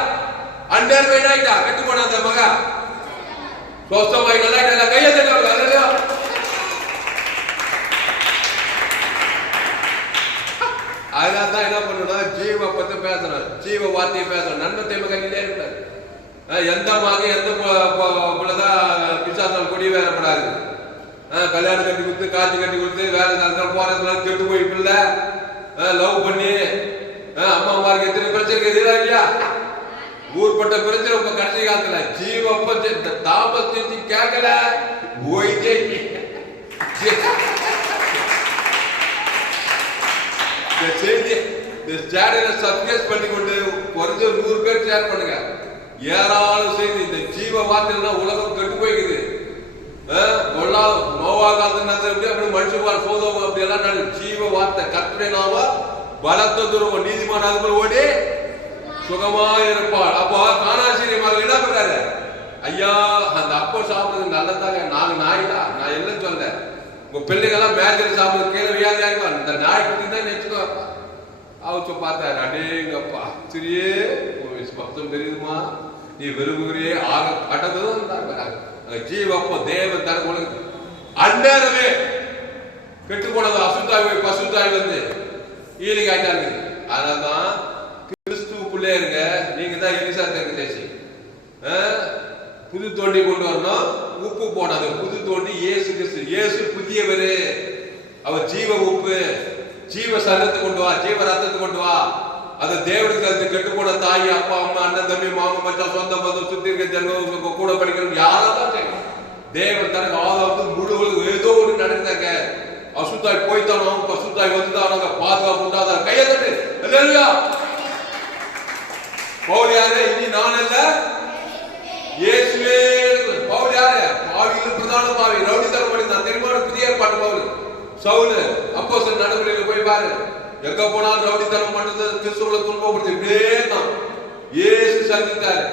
அண்டர் வெயிட் ஆயிட்டா, கெட்டு போன அந்த மக சொஸ்தமாய் நல்லா கையை தட்டுவாங்க. அதனால்தான் என்ன பண்ணணும், ஜீவ பத்தி பேசணும், ஜீவ வார்த்தையை பேசணும். நன்மை தேவை கையிலே இருக்காது. எந்த மக எந்த பிசாசால் கொடி வேறப்படாது. கல்யாணம் கட்டி கொடுத்து காட்சி கட்டி கொடுத்து வேலை நடத்தால் போறதுனால கெட்டு போய் பிள்ளை லவ் பண்ணி அம்மா அம்மாருக்கு எத்தனை பிரச்சனை எதிரா இல்லையா? ஊர்பட்ட பிரச்சனை இப்ப கடைசி காலத்துல ஜீவ தாமஸ் கேட்கல போயிட்டே செய்தி சப்ஸ்கிரைப் பண்ணி கொண்டு குறைஞ்ச 100 பேர் ஷேர் பண்ணுங்க. ஏராளம் செய்தி. இந்த ஜீவ வார்த்தை உலகம் கெட்டு போய்க்குது. நோவா காலத்துல அப்படி மனுஷன் சோதம் அப்படி எல்லாம் ஜீவ வார்த்தை கர்த்தருடைய நாம பலத்த தூரம் நீதிமான அதுக்குள்ள ஓடி சுகமா இருப்பாள். அப்போ காணாசிரியமாக என்ன பண்றாரு? ஐயா அந்த அப்போ சாப்பிடுறது நல்லதாங்க, நாங்க நாய்தா நான் இல்லைன்னு சொல்றேன். உங்க பிள்ளைகள்லாம் மேஜர் சாப்பிடுறது கீழே வியாதியா இருக்கும். இந்த நாய்க்குட்டி தான் நினைச்சுக்கோ. அவச்சு பார்த்தாரு அடேங்கப்பா சரியே பக்தம் தெரியுதுமா, நீ விரும்புகிறியே ஆக கடந்ததும் ஜீவப்போ தேவன் தனக்கு உலக அந்நேரமே கெட்டு போனது அசுத்தாய் பசுத்தாய் வந்து ஈலிங் ஆயிட்டாங்க. அதனால்தான் கிறிஸ்துவுக்குள்ளே இருங்க. நீங்க தான் எலிசா தீர்க்கதரிசி. புது தோண்டி கொண்டு வரணும், உப்பு போடாது. புது தோண்டி இயேசு கிறிஸ்து. இயேசு புதியவரு, அவர் ஜீவ உப்பு, ஜீவ சரத்தை கொண்டு வா, ஜீவ ரத்தத்தை கொண்டு வா. அது தேவனுக்கு கெட்டு போன தாய், அப்பா, அம்மா, அண்ணன், தம்பி, மாமா, மச்சான், சொந்த பந்தம், சுத்தி இருக்க ஜனங்க, கூட படிக்கிறவங்க யாராதான் செய்யணும். தேவன் தனக்கு ஆதாவது முழுவதும் ஏதோ ஒன்று நடந்தாங்க. அசுத்தாய் போய்த்தானோ, பசுத்தாய் வந்துட்டானோ, பாதுகாப்பு உண்டாத கையை தட்டு. அல்லேலூயா. பவுல் யாரு? இனி நான் அல்ல, இயேசுவே. பவுல் யாரு? பாவியில் பிரதான பாவி, ரவுடித்தனம் பண்ணினான். தெரியுமா? புதிய ஏற்பாட்டு பவுல். சவுல் அப்போஸ்தலர் நடவடிக்கையில போய் பாரு, எங்க போனாலும் ரவுடித்தனம் பண்ணது, கிறிஸ்துவ துன்பப்படுத்தி இப்படியே தான். இயேசு சந்தித்தாரு,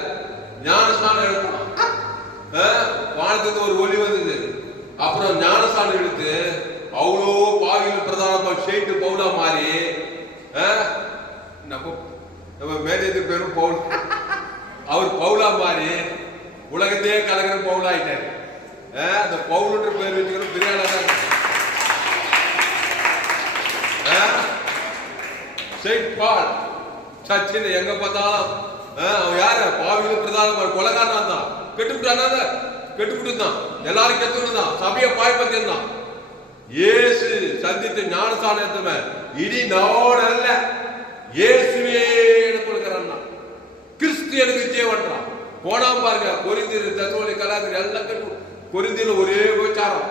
ஞானஸ்நானம் எடுத்தான். வானத்துக்கு ஒரு ஒளி வந்தது. அப்புறம் ஞானஸ்நானம் எடுத்து அவ்வளோ பாவியில் பிரதான ஷேட்டு பவுலா மாறி, நம்ம மேலேது பேரும் பவுல், அவர் பவுலா மாறி உலகத்தையே கலக்கிற பவுலா ஆயிட்டாரு. அந்த பவுலுன்ற பேர் வச்சுக்கணும் பெரிய ஆளா தான். செயின்ட் பால் சச்சின் எங்க பார்த்தாலும் அவன் யாரு? பாவியில் பிரதான கொலைகாரனா தான். கெட்டுவிட்டு தான், எல்லாரும் கெட்டு தான், சபையை பாய்பத்தி தான். இயேசு சந்தித்த ஞானஸ்நானம் இனி நான் அல்ல, இயேசுவே எனக்கு கொடுக்கிறான். கிறிஸ்து எனக்கு ஜீவன்றான். போனா பாருங்க, கொரிந்தியர், தெசலோனிக்கே, கலாத்தியர் எல்லாம் கெட்டு. கொரிந்தியர்ல ஒரே விசாரம்,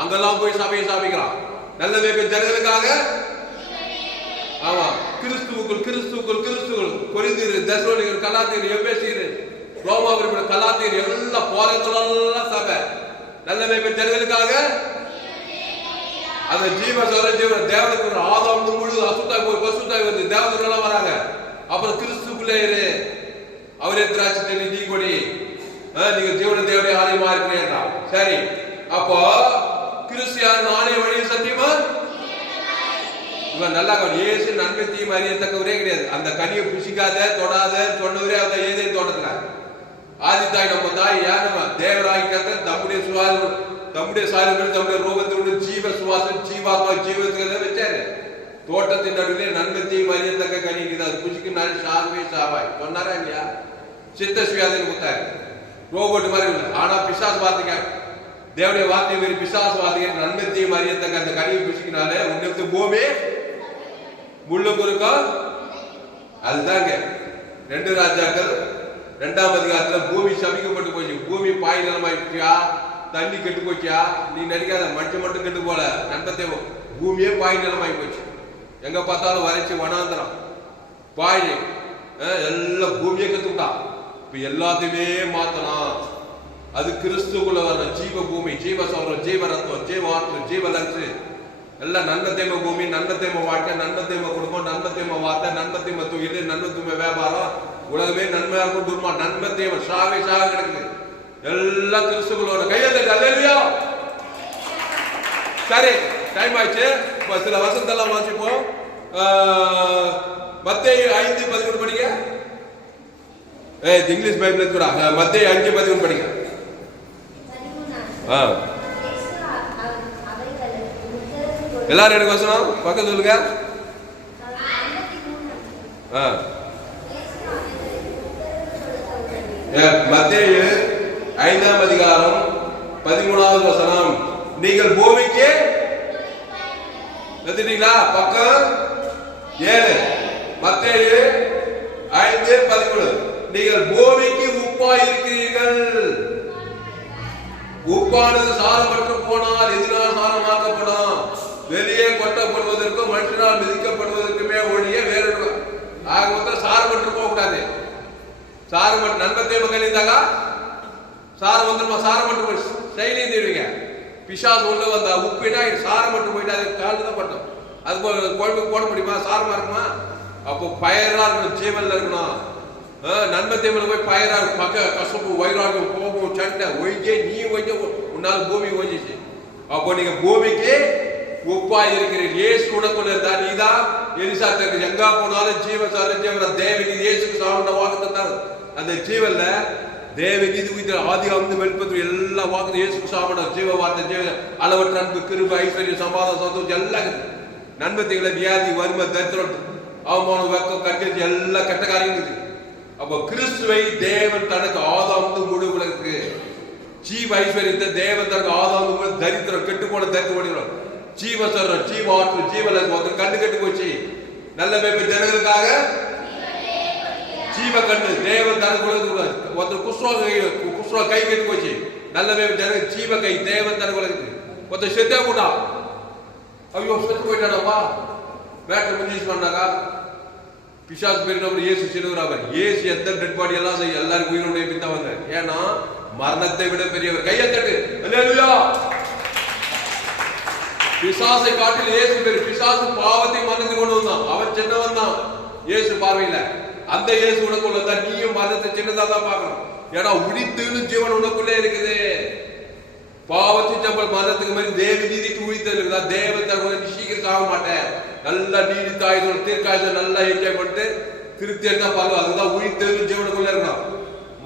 அங்கெல்லாம் போய் சபையை சாபிக்கிறான். நல்ல ஜனங்களுக்காக. ஆமா, கிறிஸ்துவுக்குள் கொரிந்தியர், தெசலோனிக்கே, கலாத்தியர், எபேசியர், ரோமாபுரி, கலாத்தியர் எல்லாம் போறதுலாம் சபை. நல்ல ஜனங்களுக்காக. அந்த ஜீவ தேவனுக்கு ஆதாம் முழு அசுத்தாய் போய் பசுத்தாய் வந்து தேவதூரெல்லாம் வராங்க. அப்புறம் கிறிஸ்துக்குள்ளே இரு, அவரே திராட்சை தண்ணி நீ கொடி, நீங்க ஜீவன தேவனுடைய ஆலயமா இருக்கிறீங்களா? சரி, அப்போ கிறிஸ்து யார்? நானே வழி சத்தியமா. இவன் நல்லா இயேசு நன்மை தீமை அறியத்தக்கவரே கிடையாது. அந்த கனியை புசிக்காத தொடாத சொன்னவரே அந்த ஏதேன் தோட்டத்துல. ஆதி தாய் நம்ம தாய் யார்? நம்ம தேவராய்க்காத தம்முடைய சுவாசம், தம்முடைய சாயல், தம்முடைய ரூபத்தோடு ஜீவ சுவாசம், ஜீவாத்மா, ஜீவத்துக்கு வச்சாரு. தோட்டத்தின் நடுவிலே நன்மை தீமை அறியத்தக்க கனிக்குது, அது புசிக்குனாலும் சாவே சாவாய் சொன்னாரா இல்லையா? சித்த சுயாதீனம் கொடுத்தாரு. ரோபோட் மாதிரி இல்லை. ஆனா பிசாசு வார்த்தைங்க, தேவனுடைய வார்த்தை மாரி பிசாசு வார்த்தைங்க நன்மை தீமை அறியத்தக்க அந்த கனியை புசிக்கினாலே உங்களுக்கு பூமி முள்ளு குறுக்கம். அதுதாங்க 2 ராஜாக்கள் 2ஆம் அதிகாரத்துல பூமி சபிக்கப்பட்டு போச்சு. பூமி பாய் நிலமாயிடுச்சியா, தண்ணி கெட்டு போச்சியா? நீ நினைக்காத, மனுஷன் மட்டும் கெட்டு போல, நண்பத்தை பூமியே பாய் நிலமாயி போச்சு. எங்க பார்த்தாலும் வரைச்சி வனாந்தரம் பாய், எல்லாம் பூமியை கத்துக்கிட்டான். இப்ப எல்லாத்தையுமே மாத்தலாம். அது கிறிஸ்துக்குள்ள வர ஜீவ பூமி, ஜீவ சொல்றோம், ஜீவ ரத்தம், ஜீவ ஆற்று, ஜீவ லங்கு, எல்லாம் நன்மத்தேம பூமி, நன்மத்தேம வாழ்க்கை, நன்மத்தேம குடும்பம், நன்மத்தேம வார்த்தை, நன்மத்தேம தொழில், நன்மத்தேம வியாபாரம், உலகமே நன்மையா இருக்கும். துர்மா நன்மத்தேம சாவே சாக கிடக்குது. எல்லாம் கிறிஸ்துக்குள்ள கையெழுத்து. அல்லேலூயா. சரி, டைம் ஆயிடுச்சு. சில வசனத்தெல்லாம் வாசிப்போம். மத்தேயு 5:11 படிங்க. இங்கிலீஷ் பைபிள் கூட மத்தேயு 5:11 படிங்க. எல்லாரும் எனக்கு வசனம் பக்கம் சொல்லுங்க. மத்தேயு 5ஆம் அதிகாரம் 13வது வசனம். நீங்கள் பூமிக்கு எடுத்துட்டீங்களா? பக்கம் 7. மத்தேயு 5:11. நீங்கள் பூமிக்கு உப்பாய் இருக்கிறீர்கள். உப்பானது சாரமற்று போனால் எதிரால் சாரமாக்கப்படும். வெளியே கொட்டப்படுவதற்கும் மனுஷனால் மிதிக்கப்படுவதற்குமே ஒழிய வேறு ஆக மொத்தம் சாரமற்று போக கூடாது. சாரமற்ற நண்பத்தை மகளிந்தாங்க சாரம் வந்துருமா? சாரமற்று போய் செயலி தருவீங்க. பிசாசு உள்ள வந்தா உப்பினா சாரமற்று போயிட்டு அது கால் தான் பட்டும். அது குழம்புக்கு போட முடியுமா? சாரமா இருக்குமா? அப்போ பயரா இருக்கணும், ஜீவன்ல இருக்கணும். நண்பத்தையில போய் பயரா பக்க கசப்பு, வைராகம், கோபம், சண்டை ஒய்ஞ்சே நீ ஒய்ஞ்ச உன்னால பூமி ஒய்ஞ்சிச்சு. அப்போ நீங்க பூமிக்கு உப்பா இருக்கிறீர்கள். இயேசு உனக்குள்ள இருந்தா நீதான் எலிசா தருக்கு எங்கா போனாலும் ஜீவ சார தேவநீதி இயேசுக்கு சாப்பிட்ட வாக்குத்தான். அந்த ஜீவன்ல தேவநீதி ஆதி வந்து வெளிப்பத்து எல்லா வாக்கு இயேசுக்கு சாப்பிட ஜீவ வார்த்தை, ஜீவ அளவற்ற அன்பு, கிருபை, ஐஸ்வர்யம், சமாதானம், சந்தோஷம் எல்லாம். நன்மை தீங்களை வியாதி வறுமை தரித்திரம் அவமானம் வெக்கம் கட்டெழுச்சி எல்லா கெட்ட காரியம் இருக்குது. அப்போ கிறிஸ்துவை தேவன் தனக்கு ஆதாம் முழு உலகத்துக்கு ஜீவ ஐஸ்வர்யத்தை தேவன் தனக்கு ஆதாம் தரித்திரம் கெட்டு போன தரித்திரம் ஜீவசரம் ஜீவ ஆற்று ஜீவன ஒருத்தர் கண்டு கெட்டு போச்சு. நல்ல மேய்ப்பன் ஜனங்களுக்காக ஜீவ கண்ணு தேவன் தனக்கு உலகத்துக்கு ஒருத்தர் குஸ்வா கை கெட்டு போச்சு. நல்ல மேய்ப்பன் ஜனங்க ஜீவ கை தேவன் தனக்கு உலகத்துக்கு ஒருத்தர் செத்தே போட்டான். ஐயோ செத்து போயிட்டானப்பா வேட்டை முடிஞ்சு சொன்னாக்கா பிசாசு பேர் இயேசு சிறுவராவர். இயேசு எந்த டெட் பாடி எல்லாம் எல்லாருக்கும் உயிரோடைய பின் தான் வந்தார். ஏன்னா மரணத்தை விட பெரியவர். கையை தட்டு அல்லேலூயா. பிசாசை காட்டில் இயேசு பேர். பிசாசு பாவத்தை மறந்து கொண்டு வந்தான். அவன் சின்னவன் தான் இயேசு பார்வையில. அந்த இயேசு உனக்குள்ள தான் நீயும் மரணத்தை சின்னதா தான் பார்க்கணும். ஏன்னா உடித்துன்னு ஜீவன் உனக்குள்ளே இருக்குது. பாவத்தின் சம்பளம் மரணத்துக்கு மாதிரி தேவ நீதிக்கு உயிர்த்தல் இருக்குதா. தேவத்தை சீக்கிரம் ஆக மாட்டேன். நல்லா நீடித்தாயுதம் தீர்க்காயுதம் நல்லா என்ஜாய் பண்ணிட்டு திருப்தி இருந்தா பாருங்க. அதுதான் உயிர்த்தல் ஜீவனுக்குள்ள இருக்கணும்.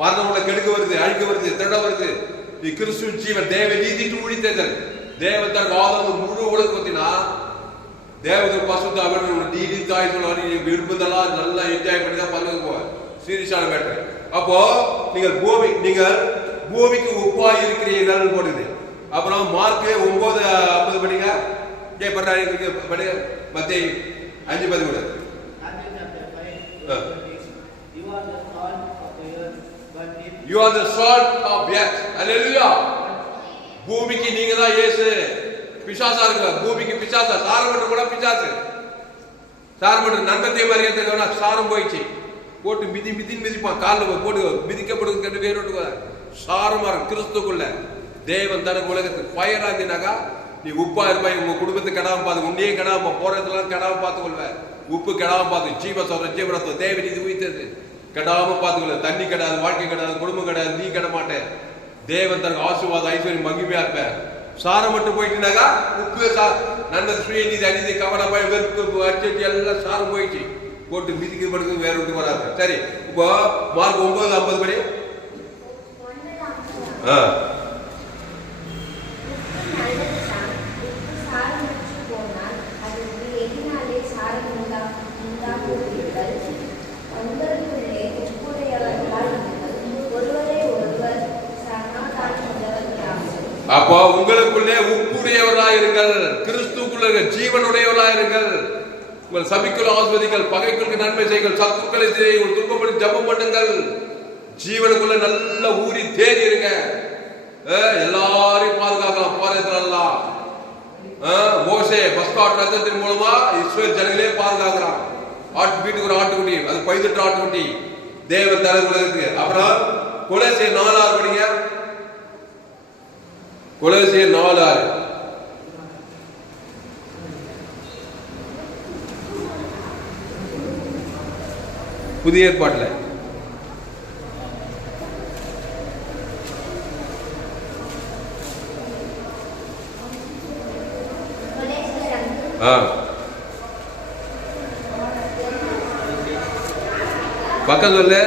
மரணம் உள்ள கெடுக்க வருது, அழிக்க வருது, திருட வருது. நீ கிறிஸ்துவ ஜீவன் தேவ நீதிக்கு உயிர்த்தல் தேவத்தற்கு ஆதரவு முழு உலகத்தினா தேவதை பசுத்த அவர் நீடித்தாயுதம் விரும்புதெல்லாம் நல்லா என்ஜாய் பண்ணி தான் பல்லு போவார். சீரியஸான மேட்டர். அப்போ நீங்கள் பூமிக்கு உப்பா இருக்கிறீர்கள் போடுது. அப்புறம் மார்க் 9:50 படிங்க. மத்தேயு 5:13. You are the salt of the earth. Hallelujah. பூமிக்கு நீங்க தான் இயேசு. பிசாசா இருக்கு பூமிக்கு பிசாசா. சாரமட்டம் கூட பிசாசு. சாரமட்டம் நன்மத்தை மறியதுக்கு சாரம் போயிடுச்சு. போட்டு மிதிப்பான். காலில் போட்டு மிதிக்கப்படுது கண்டு வேறு சாரமா இருக்கு. கிறிஸ்துக்குள்ள தேவன் தனக்கு உலகத்துக்கு ஃபயர் ஆகினாக்கா நீ உப்பா இருப்பாய். உங்க குடும்பத்தை கெடாம பார்த்து உன்னையே கெடாம போறதுலாம் கெடாம பார்த்து கொள்வ. உப்பு கெடாம பார்த்து ஜீவ சொல்ற ஜீவனத்துவம் தேவ நீதி உயிர்த்தது கெடாம பார்த்துக்கொள்ள. தண்ணி கெடாது, வாழ்க்கை கெடாது, குடும்பம் கெடாது, நீ கெட மாட்டேன். தேவன் தனக்கு ஆசீர்வாதம் ஐஸ்வர்யம் மகிமையா இருப்ப. சாரம் மட்டும் போயிட்டுனாக்கா உப்பு நன்மை சுய நீதி அநீதி கவனம் வெறுப்பு அச்சட்டி எல்லாம் சாரம் போயிடுச்சு. போட்டு மிதிக்க படுக்கிறது வேற ஒன்று வராது. சரி, இப்போ மார்க் 9:50 படி. அப்போ உங்களுக்குள்ளே உப்புடையவர்களாயிருங்கள். கிறிஸ்துக்குள்ள ஜீவனுடையவர்களாயிருங்கள். உங்கள் சபிக்குள் ஆஸ்வதிகள், பகைக்குள்ளுக்கு நன்மை செய்யுங்கள், சத்துக்களை செய்யுங்கள், துன்பப்படி ஜபம் பண்ணுங்கள். ஜீவனுக்குள்ள நல்ல ஊறி தேறி இருங்க. எல்லாரையும் பாதுகாக்கலாம். போறதுலாம் மோசே பஸ்காட் ரத்தத்தின் மூலமா இஸ்ரவேல் ஜனங்களே பாதுகாக்கிறான். வீட்டுக்கு ஒரு ஆட்டுக்குட்டி, அது 18 ஆட்டுக்குட்டி தேவன் தனது உலகத்துக்கு. அப்புறம் கொலோசியர் 4:6 படிங்க. கொலோசியர் 4:6. புதிய ஏற்பாட்டில் பக்கம் சொல்லு.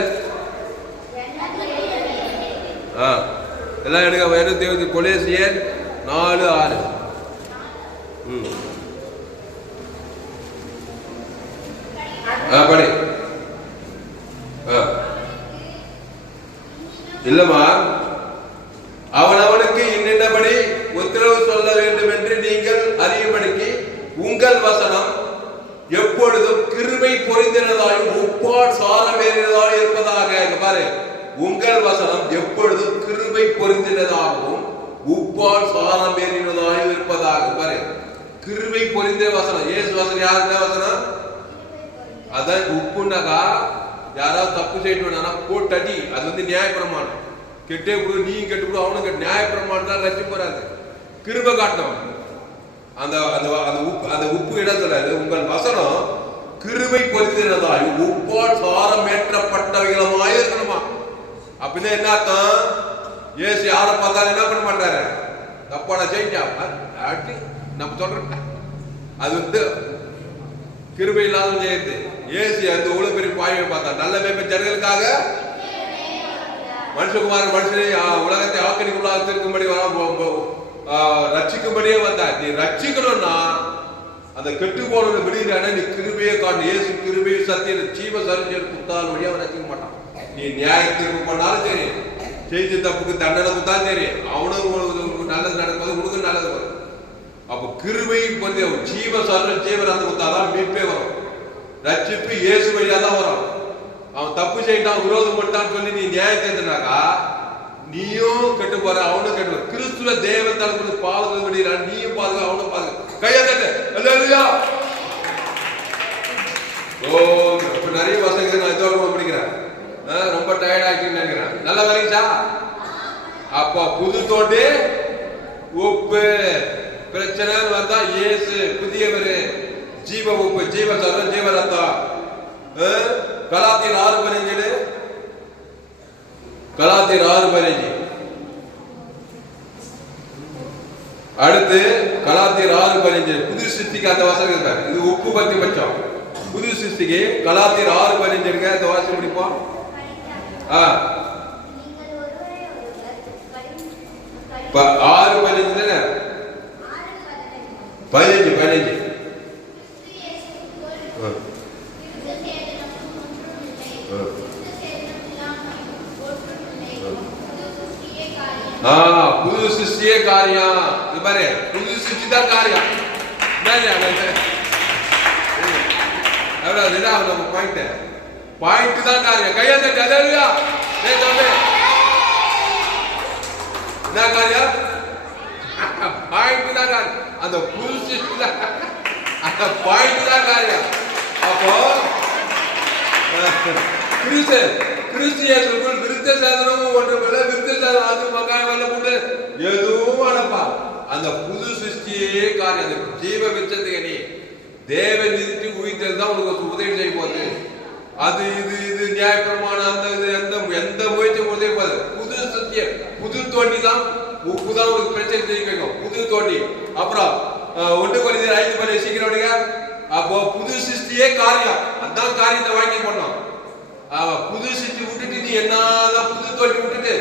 எல்லாம் எடுக்க வேறு தேவதி. கொலோசியர் 4:6. படி. இல்லமா அவனவனுக்கு இன்னபடி உத்தரவு சொல்ல வேண்டும் என்று நீங்கள் அறியும்படிக்கு உங்கள் வசனம் எப்பொழுதும் கிருபை பொருந்தினதாயும் உப்பால் சாரமேறினதாயும் இருப்பதாக. பாரு, உங்கள் வசனம் எப்பொழுதும் கிருபை பொருந்தினதாகவும் உப்பால் சாரமேறினதாயும் இருப்பதாக. பாரு, கிருபை பொருந்தின வசனம். இயேசு வசனம் யாருன்னா வசனம்? அதான் உப்புனாக்கா யாராவது தப்பு செய்யணும் போட்டடி. அது நியாயப்பிரமாணம். கெட்டே கொடு, நீ கெட்டு கொடு, அவனும் கெட்டு. நியாயப்பிரமாணம் ரசி போறாது. கிருபை காட்டும். அந்த உப்பு இடம் சொல்றாரு. உங்கள் வசனம் கிருபை பொருந்தினதாய் உப்பால் சாரம் ஏற்றப்பட்டவைகளுமாய் இருக்கணுமா. அப்படின்னா என்ன அர்த்தம்? ஏசு யாரை பார்த்தாலும் என்ன பண்ண மாட்டாரு? தப்பான செய்யா நம்ம சொல்றோம். அது கிருபை இல்லாத செய்யுது. ஏசு அந்த உலக பெரிய பாய்வை பார்த்தா நல்ல மேய்ப்பன் ஜனங்களுக்காக மனுஷகுமாரன் மனுஷனை உலகத்தை ஆக்கடிக்குள்ளாக இருக்கும்படி ரட்சிக்கும்படியே வந்தார். நீ ரட்சிக்கணும்னா அந்த கெட்டு போனவனை விடுகிறானே, நீ கிருபையை காட்டு. இயேசு கிருபையை சத்தியம் ஜீவ சரஞ்சல் கொடுத்தாலும் வழியா அவன் ரசிக்க மாட்டான். நீ நியாய தீர்ப்பு பண்ணாலும் சரி, செய்தி தப்புக்கு தண்டனை கொடுத்தாலும் சரி, அவனும் நல்லது நடப்பது உனக்கு நல்லது வரும். அப்ப கிருபை வந்து ஜீவ சரண ஜீவரத்தை கொடுத்தாதான் மீட்பே வரும். ரட்சிப்பு இயேசு வழியா தான் வரும். அவன் தப்பு செய்யிட்டான், விரோதம் பண்ணிட்டான்னு சொல்லி நீ நியாயம் தேர்ந்தனாக்கா நீயும் கெட்டு போற, அவனும் கெட்டு போற. கிறிஸ்துவ தேவன் தனக்கு பாவங்கள் விடுகிறான், நீயும் பாதுகா, அவனும் பாதுகா. கையா தட்டு. அல்லேலூயா. ஓ, இப்ப நிறைய பசங்க நான் இதோட படிக்கிறேன், ரொம்ப டயர்ட் ஆகிட்டு நினைக்கிறேன். நல்லா வரைச்சா? அப்ப புது தோண்டி உப்பு பிரச்சனை வந்தா இயேசு புதியவர், ஜீவ உப்பு, ஜீவ சரண ஜீவ ரத்தம். கலாத்தியர் 6:15, கலாத்தியர் 6:15. அடுத்து கலாத்தியர் 6:15 புது சிருஷ்டிக்கு அந்த வசனம் இருக்காரு. இது உப்பு பத்தி பட்சம். புது சிருஷ்டிக்கு கலாத்தியர் 6:15 இருக்கு. அந்த வாசி முடிப்போம். 6:15 தானே? 15. புது சிருஷ்டியே காரியம். இது பாரு, புது சிருஷ்டி தான் காரியம். பாயிண்ட் தான் காரியம். கையாத கதறியா என்ன காரியம்? பாயிண்ட் தான் காரியம். அந்த புது சிருஷ்டி தான், அந்த பாயிண்ட் தான் காரியம். அப்போ கிறிஸ்தியர்களுக்குள் விருத்த சாதனமும் ஒன்றுமில்லை, விருத்த சாதனம் அது மக்காய வரல போட்டு எதுவும் அடப்பா. அந்த புது சிருஷ்டியே காரியம். அந்த ஜீவ விருட்சத்துக்கு நீ தேவன் நிறுத்தி உயிர்த்தது தான் உனக்கு உதவி செய்ய போகுது. அது இது நியாயப்பிரமாணம் அந்த எந்த முயற்சியும் உதவி போகுது. புது சிருஷ்டிய புது தோண்டி தான் உப்பு தான் உனக்கு பிரச்சனை செய்ய வைக்கும். புது தோண்டி. அப்புறம் 1 Corinthians 5 சீக்கிரம். அப்போ புது சிருஷ்டியே காரியம். அதான் காரியத்தை வாங்கி பண்ணோம். புது சிருஷ்டி விட்டுட்டு நீ என்னதான் புது தோண்டி விட்டுட்டு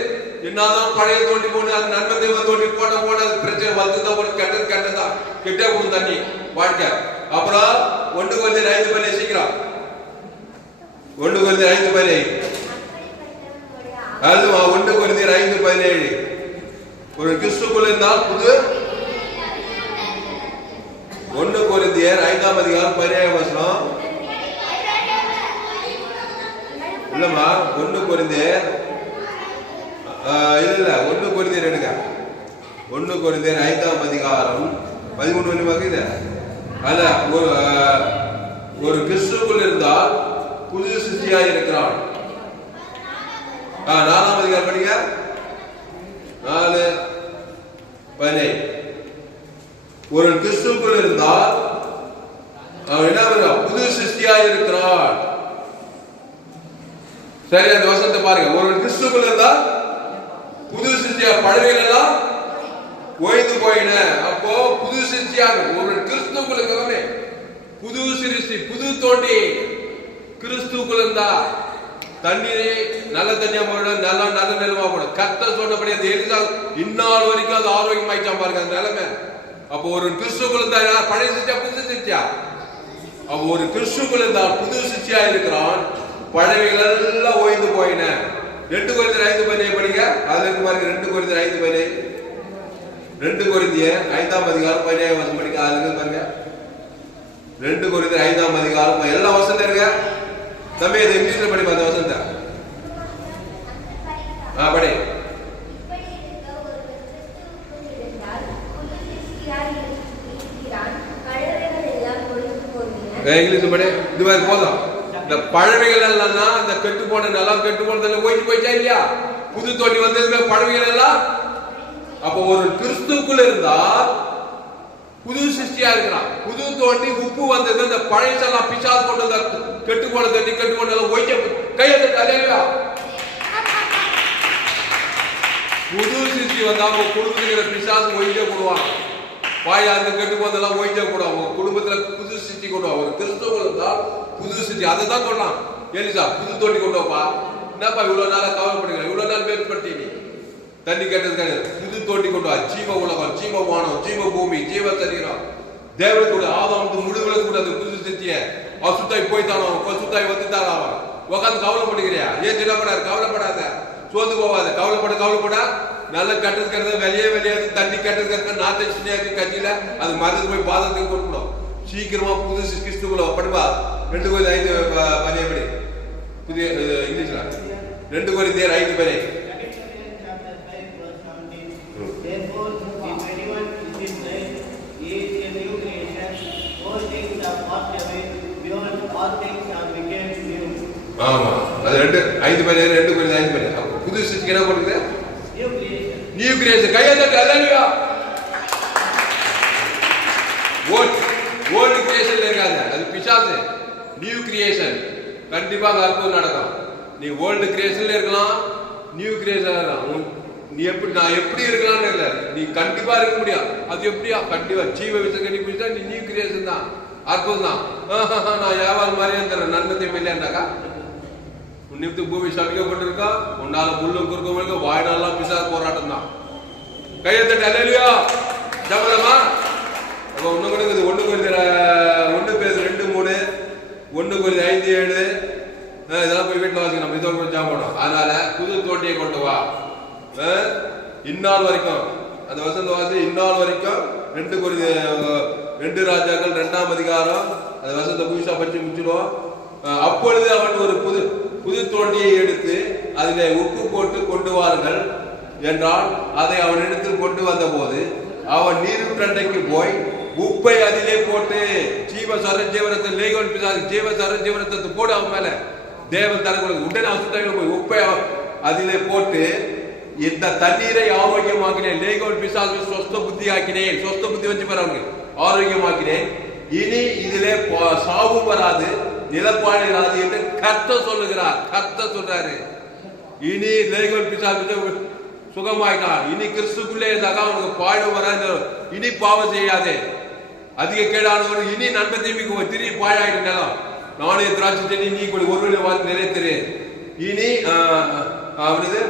என்னதான் பழைய தோண்டி போட்டு அது நன்மை தேவ தோண்டி போட அது பிரச்சனை வந்துதான் ஒரு கெட்டதான் கெட்டே போடும் தண்ணி வாழ்க்கை. அப்புறம் 1 Corinthians 5 சீக்கிரம். 1 Corinthians 5 அதுவா 1 Corinthians 5:17. ஒரு கிறிஸ்துக்குள்ள இருந்தால் புது 1 Corinthians 5:17 இல்லம்மா. 1 Corinthians இல்ல 1 Corinthians எடுங்க. 1 Corinthians 5:13 அல்ல. ஒரு கிறிஸ்துக்குள் இருந்தால் புது சிருஷ்டியா இருக்கிறான். 4 படிங்க. 4:17. ஒரு கிறிஸ்துக்குள் இருந்தால் அவன் என்ன புது சிருஷ்டியா இருக்கிறான். சரி, அந்த வசனத்தை பாருங்க. ஒரு கிறிஸ்துக்குள் இருந்தா புது சிருஷ்டியா, பழையவைகள் எல்லாம் ஓய்ந்து போயின. அப்போ புது சிருஷ்டியாக ஒரு கிறிஸ்துக்குள் இருக்கவனே புது சிருஷ்டி, புது தோண்டி கிறிஸ்துக்குள் இருந்தா தண்ணீரே நல்ல தண்ணியா போடணும், நல்ல நிலமா போடும். கர்த்தர் சொன்னபடி அந்த எரிசா இந்நாள் வரைக்கும் அது ஆரோக்கியமாயிச்சான் பாருங்க அந்த நிலைமை. அப்போ ஒரு கிறிஸ்துக்குள் இருந்தா பழைய சிருஷ்டியா புது சிருஷ்டியா? அப்போ ஒரு கிறிஸ்துக்குள் இருந்தா புது சிருஷ்டியா இருக்கிறான், பழையவைகள் எல்லாம் ஓய்ந்து போயின. 2 Corinthians 5:17 படிங்க. அதுல இருக்கு பாருங்க. 2 Corinthians 5:17. 2 Corinthians 5:17 படிங்க. அதுல இருக்கு பாருங்க. 2 Corinthians 5:17 எல்லா வசனம் இருக்க தம்பி. இது இங்கிலீஷ்ல படிப்பா அந்த வசனத்தை. படி. இங்கிலீஷ் படி. இது மாதிரி போதும். இந்த பழமைகள் எல்லாம் அந்த கெட்டு போன நல்லா கெட்டு போனதெல்லாம் ஓய்ந்து போயிச்சா இல்லையா? புது தோண்டி வந்ததுமே பழமைகள் எல்லாம். அப்போ ஒரு கிறிஸ்துக்குள்ள இருந்தா புது சிருஷ்டியா இருக்கிறான். புது தோண்டி உப்பு வந்தது அந்த பழையெல்லாம் பிசாசு கொண்டு கெட்டு போன தண்ணி கெட்டு போனதெல்லாம் ஓய்ச்ச கையெழுத்து தலைவா. புது சிருஷ்டி வந்தா அவங்க குடும்பத்துக்கிற பிசாசு ஓய்ச்ச போடுவாங்க. வாயா அந்த கெட்டு போனதெல்லாம் ஓய்ச்ச போடுவாங்க. குடும்பத்துல புது சிருஷ்டி கொண்டுவா. ஒரு கிறிஸ்துக்குள்ள இருந்தா புது சிருஷ்டி. அதை தான் சொல்லலாம். ஏலிசா புது தோண்டி கொண்டு வாப்பா. என்னப்பா இவ்வளவு நாளா கவலைப்படுங்க, இவ்வளவு நாள் வேறுபடுத்தி நீ தண்ணி கேட்டது கிடையாது. புது தோண்டி கொண்டு வா. ஜீவ உலகம், ஜீவ வானம், ஜீவ பூமி, ஜீவ சரீரம், தேவனுக்கு ஆதாம் முழுவதும் கூட அந்த புது சித்திய அசுத்தாய் போய்த்தானோ பசுத்தாய் வந்துட்டாரா அவன் உட்காந்து கவலைப்படுகிறியா? ஏன் திடப்படாது? கவலைப்படாத, சோர்ந்து போவாத. கவலைப்பட நல்ல கட்டுறது வெளியாது தண்ணி கட்டுறது நாத்தை சின்ன கட்சியில அது மருந்து போய் பாதத்துக்கு கொடுக்கணும். சீக்கிரமா புது கிறிஸ்துக்குள்ள படுவா. 2 படி புதிய இங்கிலீஷ்ல 2 கொரிந்தியர் 5 ஆமா, அது 2 கொரிந்தியர் 5 புது சிருஷ்டிக்கு என்ன கொடுக்குது? New creation. கையை தட்டி அல்லேலூயா. ஓல்ட் கிரியேஷன்ல இருக்காது, அது பிசாசு. நியூ கிரியேஷன் கண்டிப்பா அற்புதம் நடக்கும். நீ ஓல்டு கிரியேஷன்ல இருக்கலாம், நியூ கிரியேஷன்ல இருக்கலாம். நீ நான் எப்படி இருக்கலாம்னு இல்லை, நீ கண்டிப்பா இருக்க முடியும். அது எப்படியா? கண்டிப்பா ஜீவ விஷயம் கண்டிப்பா நீ நியூ கிரியேஷன் தான், அற்புதம் தான். நான் வியாபாரம் மாதிரியே தரேன் நன்மத்தையும் இல்லையாண்டாக்கா உன்னித்து பூமி சபிக்கப்பட்டிருக்கா, உன்னால முள்ளும் குறுக்க வாய்நாளெல்லாம் பிசாசு போராட்டம் தான். கையை தட்டி அல்லேலூயா. ஜபலமா ஒண்ணு கொடுக்குது. 1 பேர் 2:3 1 கொரிந்தியர் 5:7 இதெல்லாம் போய் வீட்டில் வாசிக்க நம்ம இதோ கொஞ்சம் ஜாபம். அதனால புது தோண்டியை கொண்டு வா. இந்நாள் வரைக்கும் அந்த வசந்த வாசி இந்நாள் வரைக்கும் 2 ராஜாக்கள் 2ஆம் அதிகாரம் அந்த வசந்த புதுசா பற்றி முடிச்சிடுவோம். அப்பொழுது அவன் ஒரு புது தோண்டியை எடுத்து அதிலே உப்பு போட்டு கொண்டு வாருங்கள் என்றால், அதை அவன் இடத்தில் கொண்டு வந்த போது அவன் நீருற்றண்டைக்கு போய் உப்பை அதிலே போட்டு ஜீவ சரஜீவனத்தை லேகோன் பிசாசு ஜீவ சரஜீவனத்தை போடு அவன் மேல தேவன் தலைவர்களுக்கு உடனே அவசரமாக போய் உப்பை அதிலே போட்டு இந்த தண்ணீரை ஆரோக்கியமாக்கினேன். லேகோன் பிசாசு சொஸ்த புத்தி ஆக்கினேன். சொஸ்த புத்தி வச்சு பாருங்க, ஆரோக்கியமாக்கினேன். இனி இதிலே சாவும் வராது, நிலப்பாடு இராது என்று கர்த்தர் சொல்லுகிறார். கர்த்தர் சொல்றாரு, இனி லேகோன் பிசாசு சுகமாயிட்டான். இனி கிறிஸ்துக்குள்ளே இருந்தாக்கா அவனுக்கு பாடு வராது. இனி பாவம் செய்யாதே. அதிக கேடானவர்கள் இனி நன்மை தீமைக்கு திரும்பி பாழாயிட்டு நிலம். நானே திராட்சை செடி நீ ஒருவரை வாழ்ந்து நிறைவேற்று. இனி அவனது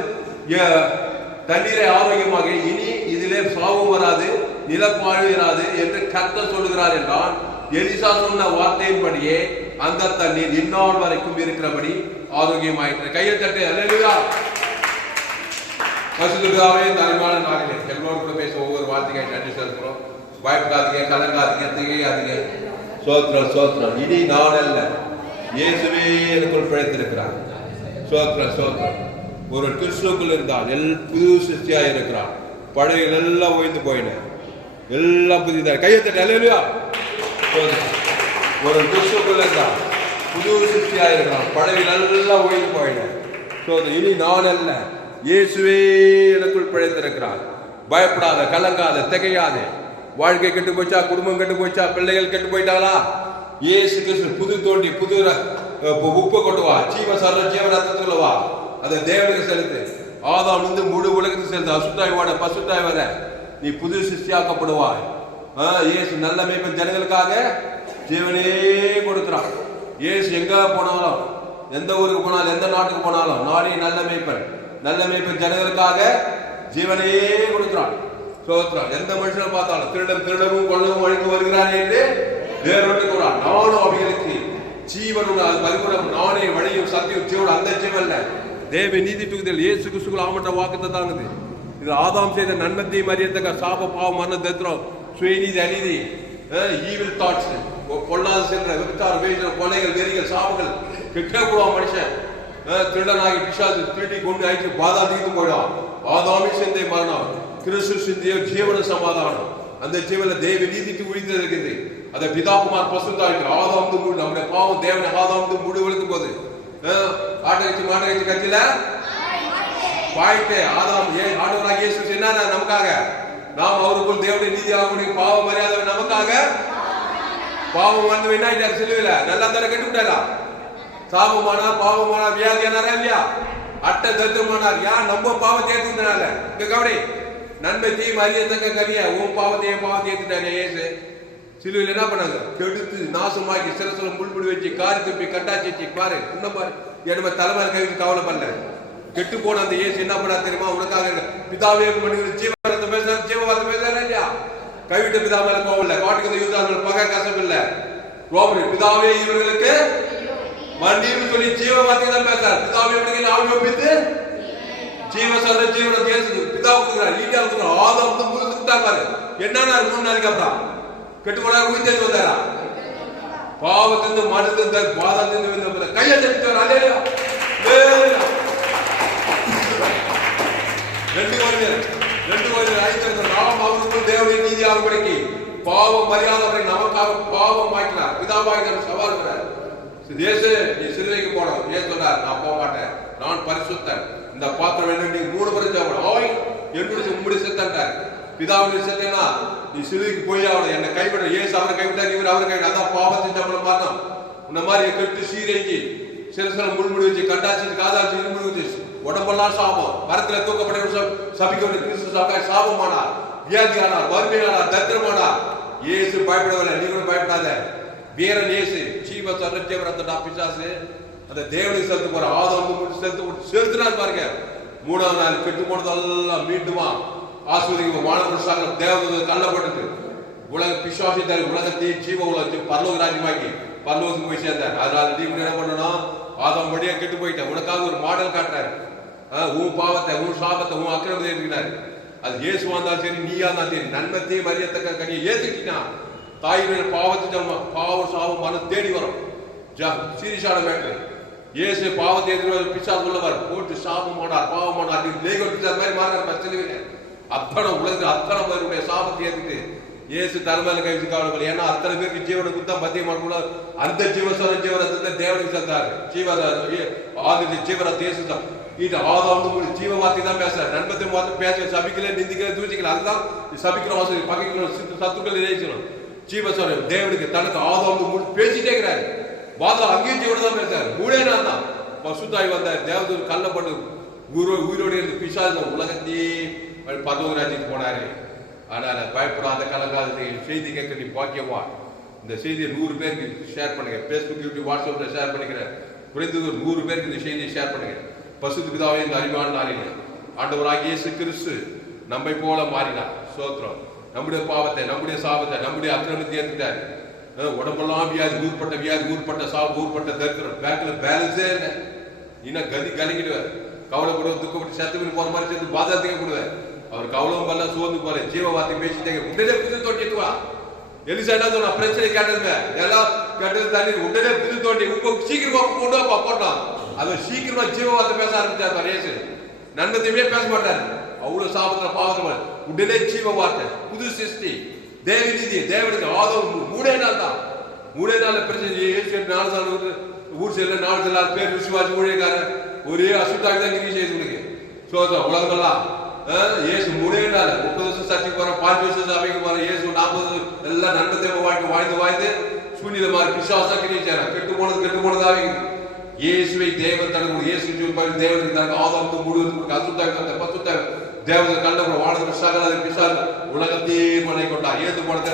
தண்ணீரை ஆரோக்கியமாக இனி இதிலே சாவும் வராது, நிலப்பாடு இராது என்று கர்த்தர் சொல்லுகிறார் என்றால், எலிசா சொன்ன வார்த்தையின்படியே அந்த தண்ணீர் இந்நாள் வரைக்கும் இருக்கிறபடி ஆரோக்கியமாயிற்று. கையை தட்டு அல்லேலூயா. பசுதாவே தாய்மான நாளிலே எல்லோரும் கூட பேச ஒவ்வொரு வார்த்தையை நன்றி செலுத்துறோம். பயப்படாதீங்க, கலங்காதீங்க, திகையாதீங்க. சோத்ரம் சோத்ரம். இனி நான் அல்ல, இயேசுவே எனக்குள் பிழைத்திருக்கிறார். சோத்ரம் சோத்ரம். ஒரு கிறிஸ்துக்குள் இருந்தால் புது சிருஷ்டியா இருக்கிறான். பழைய எல்லாம் ஓய்ந்து போயின, எல்லாம் புதிதாக. கையை தட்டி அல்லேலூயா. ஒரு கிறிஸ்துக்குள் இருந்தால் புது சிருஷ்டியா இருக்கிறான். பழைய எல்லாம் ஓய்ந்து போயின. இனி நான் அல்ல, இயேசுவே எனக்குள் பிழைத்திருக்கிறார். பயப்படாத, கலங்காத, திகையாத. வாழ்க்கை கெட்டு போச்சா, குடும்பம் கெட்டு போச்சா, பிள்ளைகள் கெட்டு போயிட்டாங்களா? இயேசு கிறிஸ்து புது தோண்டி புது உப்பு கொண்டு வா. ஜீவ சர்வ ஜீவ ரத்தத்துக்குள்ள வா. அதை தேவனுக்கு செலுத்து. ஆதாம் இருந்து முழு உலகத்துக்கு செலுத்து. அசுத்தாய் வாட பசுத்தாய் வர நீ புது சிருஷ்டியாக்கப்படுவாய். இயேசு நல்ல மேய்ப்பன் ஜனங்களுக்காக ஜீவனே கொடுக்கிறான். இயேசு எங்க போனாலும், எந்த ஊருக்கு போனாலும், எந்த நாட்டுக்கு போனாலும், நானே நல்ல மேய்ப்பன். நல்ல மேய்ப்பன் ஜனங்களுக்காக ஜீவனையே கொடுக்கிறான். சோத்ரம். எந்த மனுஷனை பார்த்தாலும் திருடவும் கொள்ளவும் வழிக்கு வருகிறான் என்று வேறொன்று கூறான். நானும் அவைகளுக்கு ஜீவனுடைய பரிபூரணம், நானே வழியும் சத்தியம் ஜீவன். அந்த ஜீவன்ல தேவ நீதி துகுதல் இயேசு கிறிஸ்துக்குள் ஆமட்ட வாக்குத்தை தாங்குது. இது ஆதாம் செய்த நன்மத்தை மரியத்தக்க சாப பாவம் மரண தத்திரம் சுயநீதி அநீதி ஈவில் தாட்ஸ் பொல்லாத சென்ற விபச்சார வேஜன கொலைகள் வெறிகள் சாபங்கள் கிட்டே போடுவான் மனுஷன். திருடனாகி பிசாசு திருடி கொண்டு ஆயிடுச்சு பாதாதிக்கு போயிடும். ஆதாமி சிந்தை மரணம், கிறிஸ்து சிந்தையோ ஜீவன சமாதானம். அந்த ஜீவன தேவ நீதிக்கு உழித்து இருக்குது. அதை பிதாகுமார் பசுத்தாய்க்கு ஆதாம் மூடு நம்முடைய பாவம் தேவனை ஆதாம் மூடு விழுந்து போது ஆட்டை வச்சு மாட்டை வச்சு கத்தில பாய்ட்டு ஆதாம் ஆண்டவராக இயேசு என்ன நமக்காக நாம் அவருக்குள் தேவனுடைய நீதி ஆகக்கூடிய பாவம் மரியாதை நமக்காக பாவம் வந்து என்ன ஆயிட்டார் சிலுவையில. நல்லா தானே கட்டுவிட்டாரா? சாபமானா பாவமானா வியாதியானாரா இல்லையா? அட்டை தத்துவமானார். யார் நம்ம பாவத்தை ஏற்றுனால இங்க கவனி. நன்மை தீமை அறியத்தக்க கரிய உன் பாவத்தையே ஏற்றுட்டாங்க. ஏசு சிலுவையில் என்ன பண்ணாங்க? கெடுத்து நாசமாக்கி சிரசில முள்முடி வச்சு காரி துப்பி கட்டாச்சி பாரு இன்னும் பாரு. நம்ம தலைமையில கைவிட்டு கவலைப்படல. கெட்டு போன அந்த இயேசு என்ன பண்ணா தெரியுமா? உனக்காக பிதாவே ஜீவவார்த்தை பேசுறாரு இல்லையா? கைவிட்ட பிதா மேல கோபம் இல்ல, காட்டுக்கு யூதாஸ் பகை கசம் இல்ல. ரோமர் பிதாவே இவர்களுக்கு மன்னிப்பு சொல்லி ஜீவ வார்த்தை தான் பேசுறார். பிதாவே இவர்களுக்கு ஆவியை பித்து ஜீவ சொல்ற ஜீவனை தேசு பிதா கொடுக்குறார். ஈட்டா கொடுக்குறார். ஆதாம் வந்து முழுத்து விட்டாரு. என்னன்னா 3 நாளைக்கு அப்புறம் கெட்டு போனா உயிர்த்தெழுந்து வந்தாரா? பாவத்திலிருந்து மனதிலிருந்து பாதத்திலிருந்து கையை தட்டிட்டு அதே 2 வருடம் நாம் அவருக்கு தேவனுடைய நீதியாக கிடைக்கி பாவம் மரியாதை நமக்காக பாவம் ஆக்கினார். பிதாவாக சவால் தேச நீ சிலுவைக்கு போனோம். ஏன் சொன்னார்? நான் போக மாட்டேன், நான் பரிசுத்தன். இந்த பாத்திரம் என்ன நீங்க 3 வருஷம் ஆய் என்னுடைய உங்களுடைய செத்தார். பிதாவுடைய செத்தனா நீ சிலுவைக்கு போய் ஆகணும். என்னை கைவிட ஏசு அவரை கைவிட்டார், இவர் அவரை கைவிட. அதான் பாவத்தின் சம்பளம் மாறணும். இந்த மாதிரி கெட்டு சீரைக்கு சில முள்முடி வச்சு கண்டாச்சு காதாச்சு இருமுடி வச்சு உடம்பெல்லாம் சாபம். மரத்துல தூக்கப்பட்ட சபிக்க கிறிஸ்து சாபமானார், வியாதியானார், வறுமையானார், தத்திரமானார். ஏசு பயப்படவில்லை, நீங்களும் பயப்படாத. வீரன் ஏசு ஜீவ சரஜேவரத்தா பிசாசு அந்த தேவனுக்கு செலுத்த போற ஆதாம் செலுத்தினார் பாருங்க. 3ஆம் நாள் கெட்டு போனதெல்லாம் மீண்டுமா ஆஸ்வதிக்கு வானவருஷாக தேவதை கள்ளப்பட்டது. உலக பிசாசி தர உலகத்தையும் ஜீவ உலகத்தையும் பரலோக ராஜ்யமாக்கி பரலோகத்துக்கு போய் சேர்ந்தார். அதனால நீ என்ன பண்ணணும்? ஆதாம் வழியா கெட்டு போயிட்ட உனக்காக ஒரு மாடல் காட்டுறாரு. உன் பாவத்தை, உன் சாபத்தை, உன் அக்கிரமத்தை இருக்கிறாரு. அது இயேசுவா இருந்தாலும் சரி, நீயா இருந்தாலும் சரி, நன்மத்தையும் மரியத்தக்க கனியை ஏத்துக்கிட்டா தாயினுடைய பாவத்தை பாவம் சாபம் மனம் தேடி வரும். சீரியஸான மேட்டர். இயேசு பாவத்தை எதிர்த்து பிசாசு உள்ளவர் போட்டு சாபமானார், பாவமானார், பிசாசு மாதிரி மாறார். பிரச்சனை அத்தனை உலகத்தில் அத்தனை பேருடைய சாபத்தை ஏற்றுட்டு இயேசு தலைமையில கழிச்சு காவல். ஏன்னா அத்தனை பேருக்கு ஜீவனை குத்தா பத்தியமான அந்த ஜீவசோர ஜீவரத்தை தேவனுக்கு சென்றாரு. ஜீவர தேசு ஆதாம் ஜீவ வார்த்தை தான் பேசுறாரு. நண்பத்தை பார்த்து பேச சபிக்கல, நிந்திக்கல, தூசிக்கல. அதுதான் சபிக்கிற வாசல் பகைக்கணும், சத்துக்கள் இணைக்கணும். ஜீவசோர தேவனுக்கு தனக்கு ஆதாம் பேசிட்டே இருக்கிறாரு. வாதம் அங்கேயும் ஜீவனை தான் பேசுறாரு. 3 நாள் தான் சுத்தாய் வந்தார். தேவதூர் கல்லப்பட்டு உயிரோடு இருந்து பிசாசு உலகத்தையே பரலோக ராஜ்யத்துக்கு போனாரு. அதனால பயப்படாத, கலங்காத, செய்தி கேட்க நீ பாக்கியவா. இந்த செய்தியை 100 பேருக்கு ஷேர் பண்ணுங்க. பேஸ்புக், யூடியூப், வாட்ஸ்அப்ல ஷேர் பண்ணிக்கிறேன். குறைந்தது 100 பேருக்கு இந்த செய்தியை ஷேர் பண்ணுங்க. பசுத்த பிதாவே இந்த அறிவான நாளிலே ஆண்டவராகிய இயேசு கிறிஸ்து நம்மை போல மாறினார். சோத்திரம். நம்முடைய பாவத்தை, நம்முடைய சாபத்தை, நம்முடைய அக்கிரமத்தை ஏற்றுட்டாரு. உடம்பெல்லாம் வியாதி, ஊர்பட்ட சாபம், ஊர்பட்ட தரித்திரம், பேங்க்ல பேலன்ஸே இல்லை. இன்னும் கதி கலங்கிடுவார். கவலைப்படுவது, துக்கப்பட்டு சத்துக்கு போற மாதிரி சேர்த்து பாதாத்திக்க கொடுவார். அவர் கவலம் பண்ண சோர்ந்து போற ஜீவ வார்த்தை பேசிட்டே உடனே புது தோண்டிட்டு வா. எலிசா என்ன சொன்னா? பிரச்சனை கேட்டதுமே எல்லாம் கேட்டது தண்ணி உடனே புது தோண்டி சீக்கிரமா கொண்டு வா போட்டான். அது சீக்கிரமா ஜீவ வார்த்தை பேச ஆரம்பிச்சார். இயேசு நன்மத்தையுமே பேச மாட்டாரு. அவ்வளவு சாபத்துல பாவத்துல உடனே ஜீவ வார்த்தை, புது சிருஷ்டி, தேவ நீதி, தேவனுக்கு ஆதம் 3 நாள் தான். 3 நாள் பிரச்சனை. இயேசு 4 நாள் ஊர் செல்ல 4 நாள் பேர் விசுவாசி ஊழியக்காரர் ஒரே அசுத்தாக தான் கிரியை செய்து கொடுக்கு. சோதம் உலகமெல்லாம் இயேசு 3 நாள் 30 வருஷம் சர்ச்சைக்கு போற, 5 வருஷம் சபைக்கு போற. இயேசு 40 எல்லாம் நன்மத்தை வாழ்ந்து சூழ்நிலை மாதிரி பிசாசா கிரியை செய்யறான். கெட்டு போனதாவே இயேசுவை தேவன் தனக்கு இயேசு தேவனுக்கு தனக்கு ஆதாம் முழுவதும் அசுத்தாக பசுத்தாக தேவதை கண்ட வானது சகல பிசாசு உலகத்தையே மனை கொண்டார். ஏது பணத்தை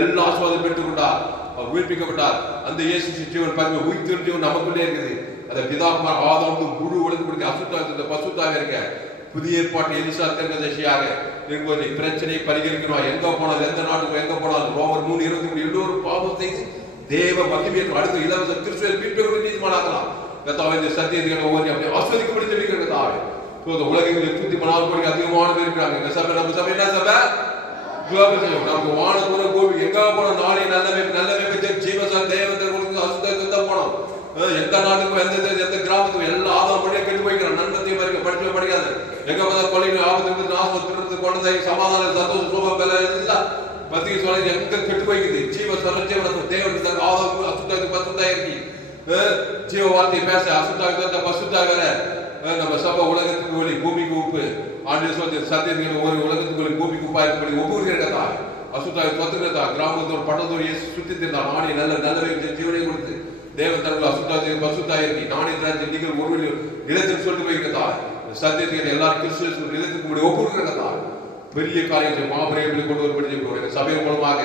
எல்லா ஆசுவாதம் பெற்றுக் கொண்டார். அவர் உயிர்ப்பிக்கப்பட்டார். அந்த இயேசு ஜீவன் பாருங்க, உயிர் ஜீவன் நமக்குள்ளே இருக்குது. அந்த பிதாகுமார் ஆதாம் முழு உலகத்துக்கு அசுத்தாக பசுத்தாக இருக்க. புதிய ஏற்பாட்டு எலிசா தீர்க்கதரிசியாக இருக்கும்போது பிரச்சனையை பரிகரிக்கணும். எங்க போனாலும், எந்த நாட்டுக்கு எங்க போனாலும் ரோமர் 3:23 எல்லோரும் பாவம் செய்து தேவ மகிமையை அடுத்த இலவச கிறிஸ்துவை மீட்பை நீதிமானாக்கலாம். இந்த சத்தியத்தை ஒவ்வொரு அப்படி ஆஸ்வதிக்கப்பட்டு இருக்கிற தாவே உலகங்களில் 114 கோடிக்கு அதிகமான பேர் இருக்கிறாங்க. இந்த சபை, நம்ம சபை என்ன சபை? நமக்கு வானபுர கோபி எங்க போனோம்? நாளை நல்ல ஜீவசா தேவத்தை அசுத்தத்தை போனோம். எந்த நாட்டுக்கும் எந்த கிராமத்துக்கும் எல்லா ஆதாம் வழியா கெட்டு போய்க்கிறோம். நன்மத்தையும் படிச்சு படிக்காது. எங்க பார்த்தா கொலை, ஆபத்து, நாசம், திருட்டு, கொண்டதை, சமாதானம், சந்தோஷம், சோபம் எல்லாம் பத்திரிகை சொல்ல எங்க கெட்டு போய்க்குது. ஜீவ சரஜீவனத்தை தேவன் ஆதாம் அசுத்தாக்கு பசுத்தா இருக்கு. ஜீவ வார்த்தை பேச அசுத்தாக பசுத்தா வேற. நம்ம சபை உலகத்துக்கு ஒளி, பூமிக்கு உப்பு. ஆண்டு சத்தியத்துக்கு ஒரு உலகத்துக்கு ஒளி, பூமிக்கு உப்பா இருக்க ஒவ்வொரு இருக்கா அசுத்தாக தொத்துக்கிறதா. கிராமத்தோட பட்டத்தோடு சுத்தி இருந்தா நானே நல்ல ஜீவனை கொடுத்து தேவன் தனக்கு அசுத்தாதி பசுத்தா இருக்கு. நானே நீங்கள் ஒரு நிலத்தில் சொல்லிட்டு போயிருக்கதா. சத்தியத்துக்கு எல்லாரும் கிறிஸ்துவ நிலத்துக்கு முன்னாடி ஒப்புக்கிறதா. பெரிய காரியத்தை மாபெரிய கொண்டு வரப்பட்டு சபை மூலமாக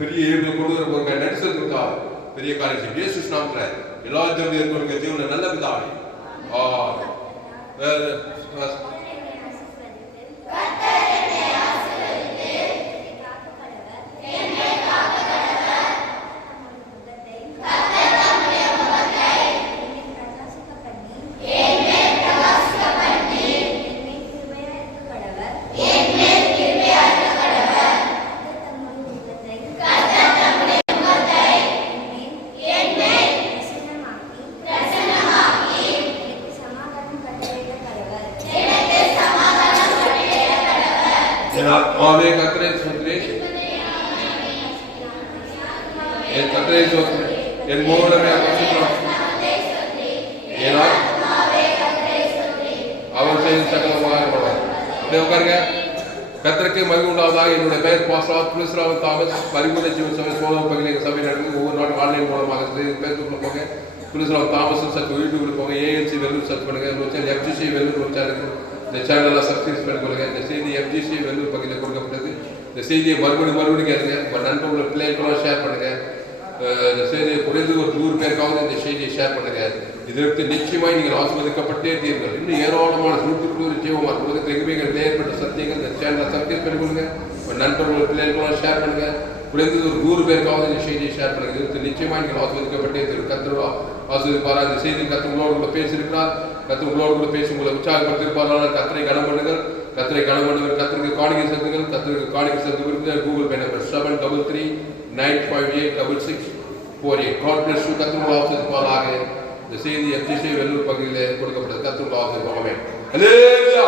பெரிய கொண்டு வர நடிச்சதுக்கா பெரிய காரியம் இயேசு நாமத்துல எல்லா ஜனங்களுக்கும் ஜீவன நல்ல பிதாவே. ஆவே கர்த்தரை ஸ்தோத்திரி. என் கர்த்தரை ஸ்தோத்திரி. என் மூலமே பரிசுத்தம். ஏனா அவர் செய்த சகலமாக இருப்பார். அப்படியே உட்காருங்க. கர்த்தருக்கு மகிமை உண்டாவதாக. என்னுடைய பெயர் பாஸ்டர் துளசிராம் தாமஸ். பரிபூர்ண ஜீவ சபை சோழம் பகுதியில் சபை நடக்குது. ஒவ்வொரு நாளும் ஆன்லைன் மூலமாக பேஸ்புக்கில் போங்க. துளசிராம் தாமஸ் சர்ச் யூடியூப்ல போங்க. ஏஎன்சி வெல்லூர் சர்ச் பண்ணுங்க. எஃப்ஜிசி வெல்லூர் ஒரு சேனல். இந்த சேனலில் சப்ஸ்கிரைப் பண்ணிக்கொள்ளுங்க. இந்த செய்தி எஃப்ஜிசி வெல்லூர் பகுதியில் கொடுக்கப்பட்டது. இந்த செய்தியை மறுபடியும் கேளுங்க. உங்கள் நண்பர்கள் பிள்ளைகளுக்கெல்லாம் ஷேர் பண்ணுங்க. இந்த செய்தியை குறைந்து ஒரு 100 பேருக்காவது இந்த செய்தியை ஷேர் பண்ணுங்க. இதற்கு நிச்சயமாய் நீங்கள் ஆசீர்வதிக்கப்பட்டே தீர்கள். இன்னும் ஏராளமான நூற்றுக்கு ஜீவமாக உலகத்தில் எங்குமே ஏற்பட்ட சத்தியங்கள் இந்த சேனலை சப்ஸ்கிரைப் பண்ணிக்கொள்ளுங்க. உங்கள் நண்பர்கள் பிள்ளைகளுக்கெல்லாம் ஷேர் பண்ணுங்க. குறைந்தது ஒரு 100 பேருக்காவது இந்த செய்தியை ஷேர் பண்ணுங்க. இதற்கு நிச்சயமாக நீங்கள் ஆசீர்வதிக்கப்பட்டே தீர்கள். கர்த்தர் ஆசீர்வதிப்பாரா. இந்த செய்தி கர்த்தர் உங்களோடு கூட பேசியிருக்கிறார். கர்த்தர் உங்களோடு கூட பேசி உங்களை உற்சாகப்படுத்திருப்பார்கள். கர்த்தரை கனம் பண்ணுங்கள். கர்த்தரை கனம் பண்ணுங்கள். கர்த்தருக்கு காணிக்கை செலுத்துங்கள். கர்த்தருக்கு காணிக்கை செலுத்த Google Pay number 733-958-6648. God bless you. கர்த்தர் ஆசீர்வதிப்பாராக. இந்த செய்தி எஃப்ஜிசி வெல்லூர் பகுதியில் கொடுக்கப்பட்டது. கர்த்தர் ஆசீர்வதிப்பாராக. ஹல்லேலூயா.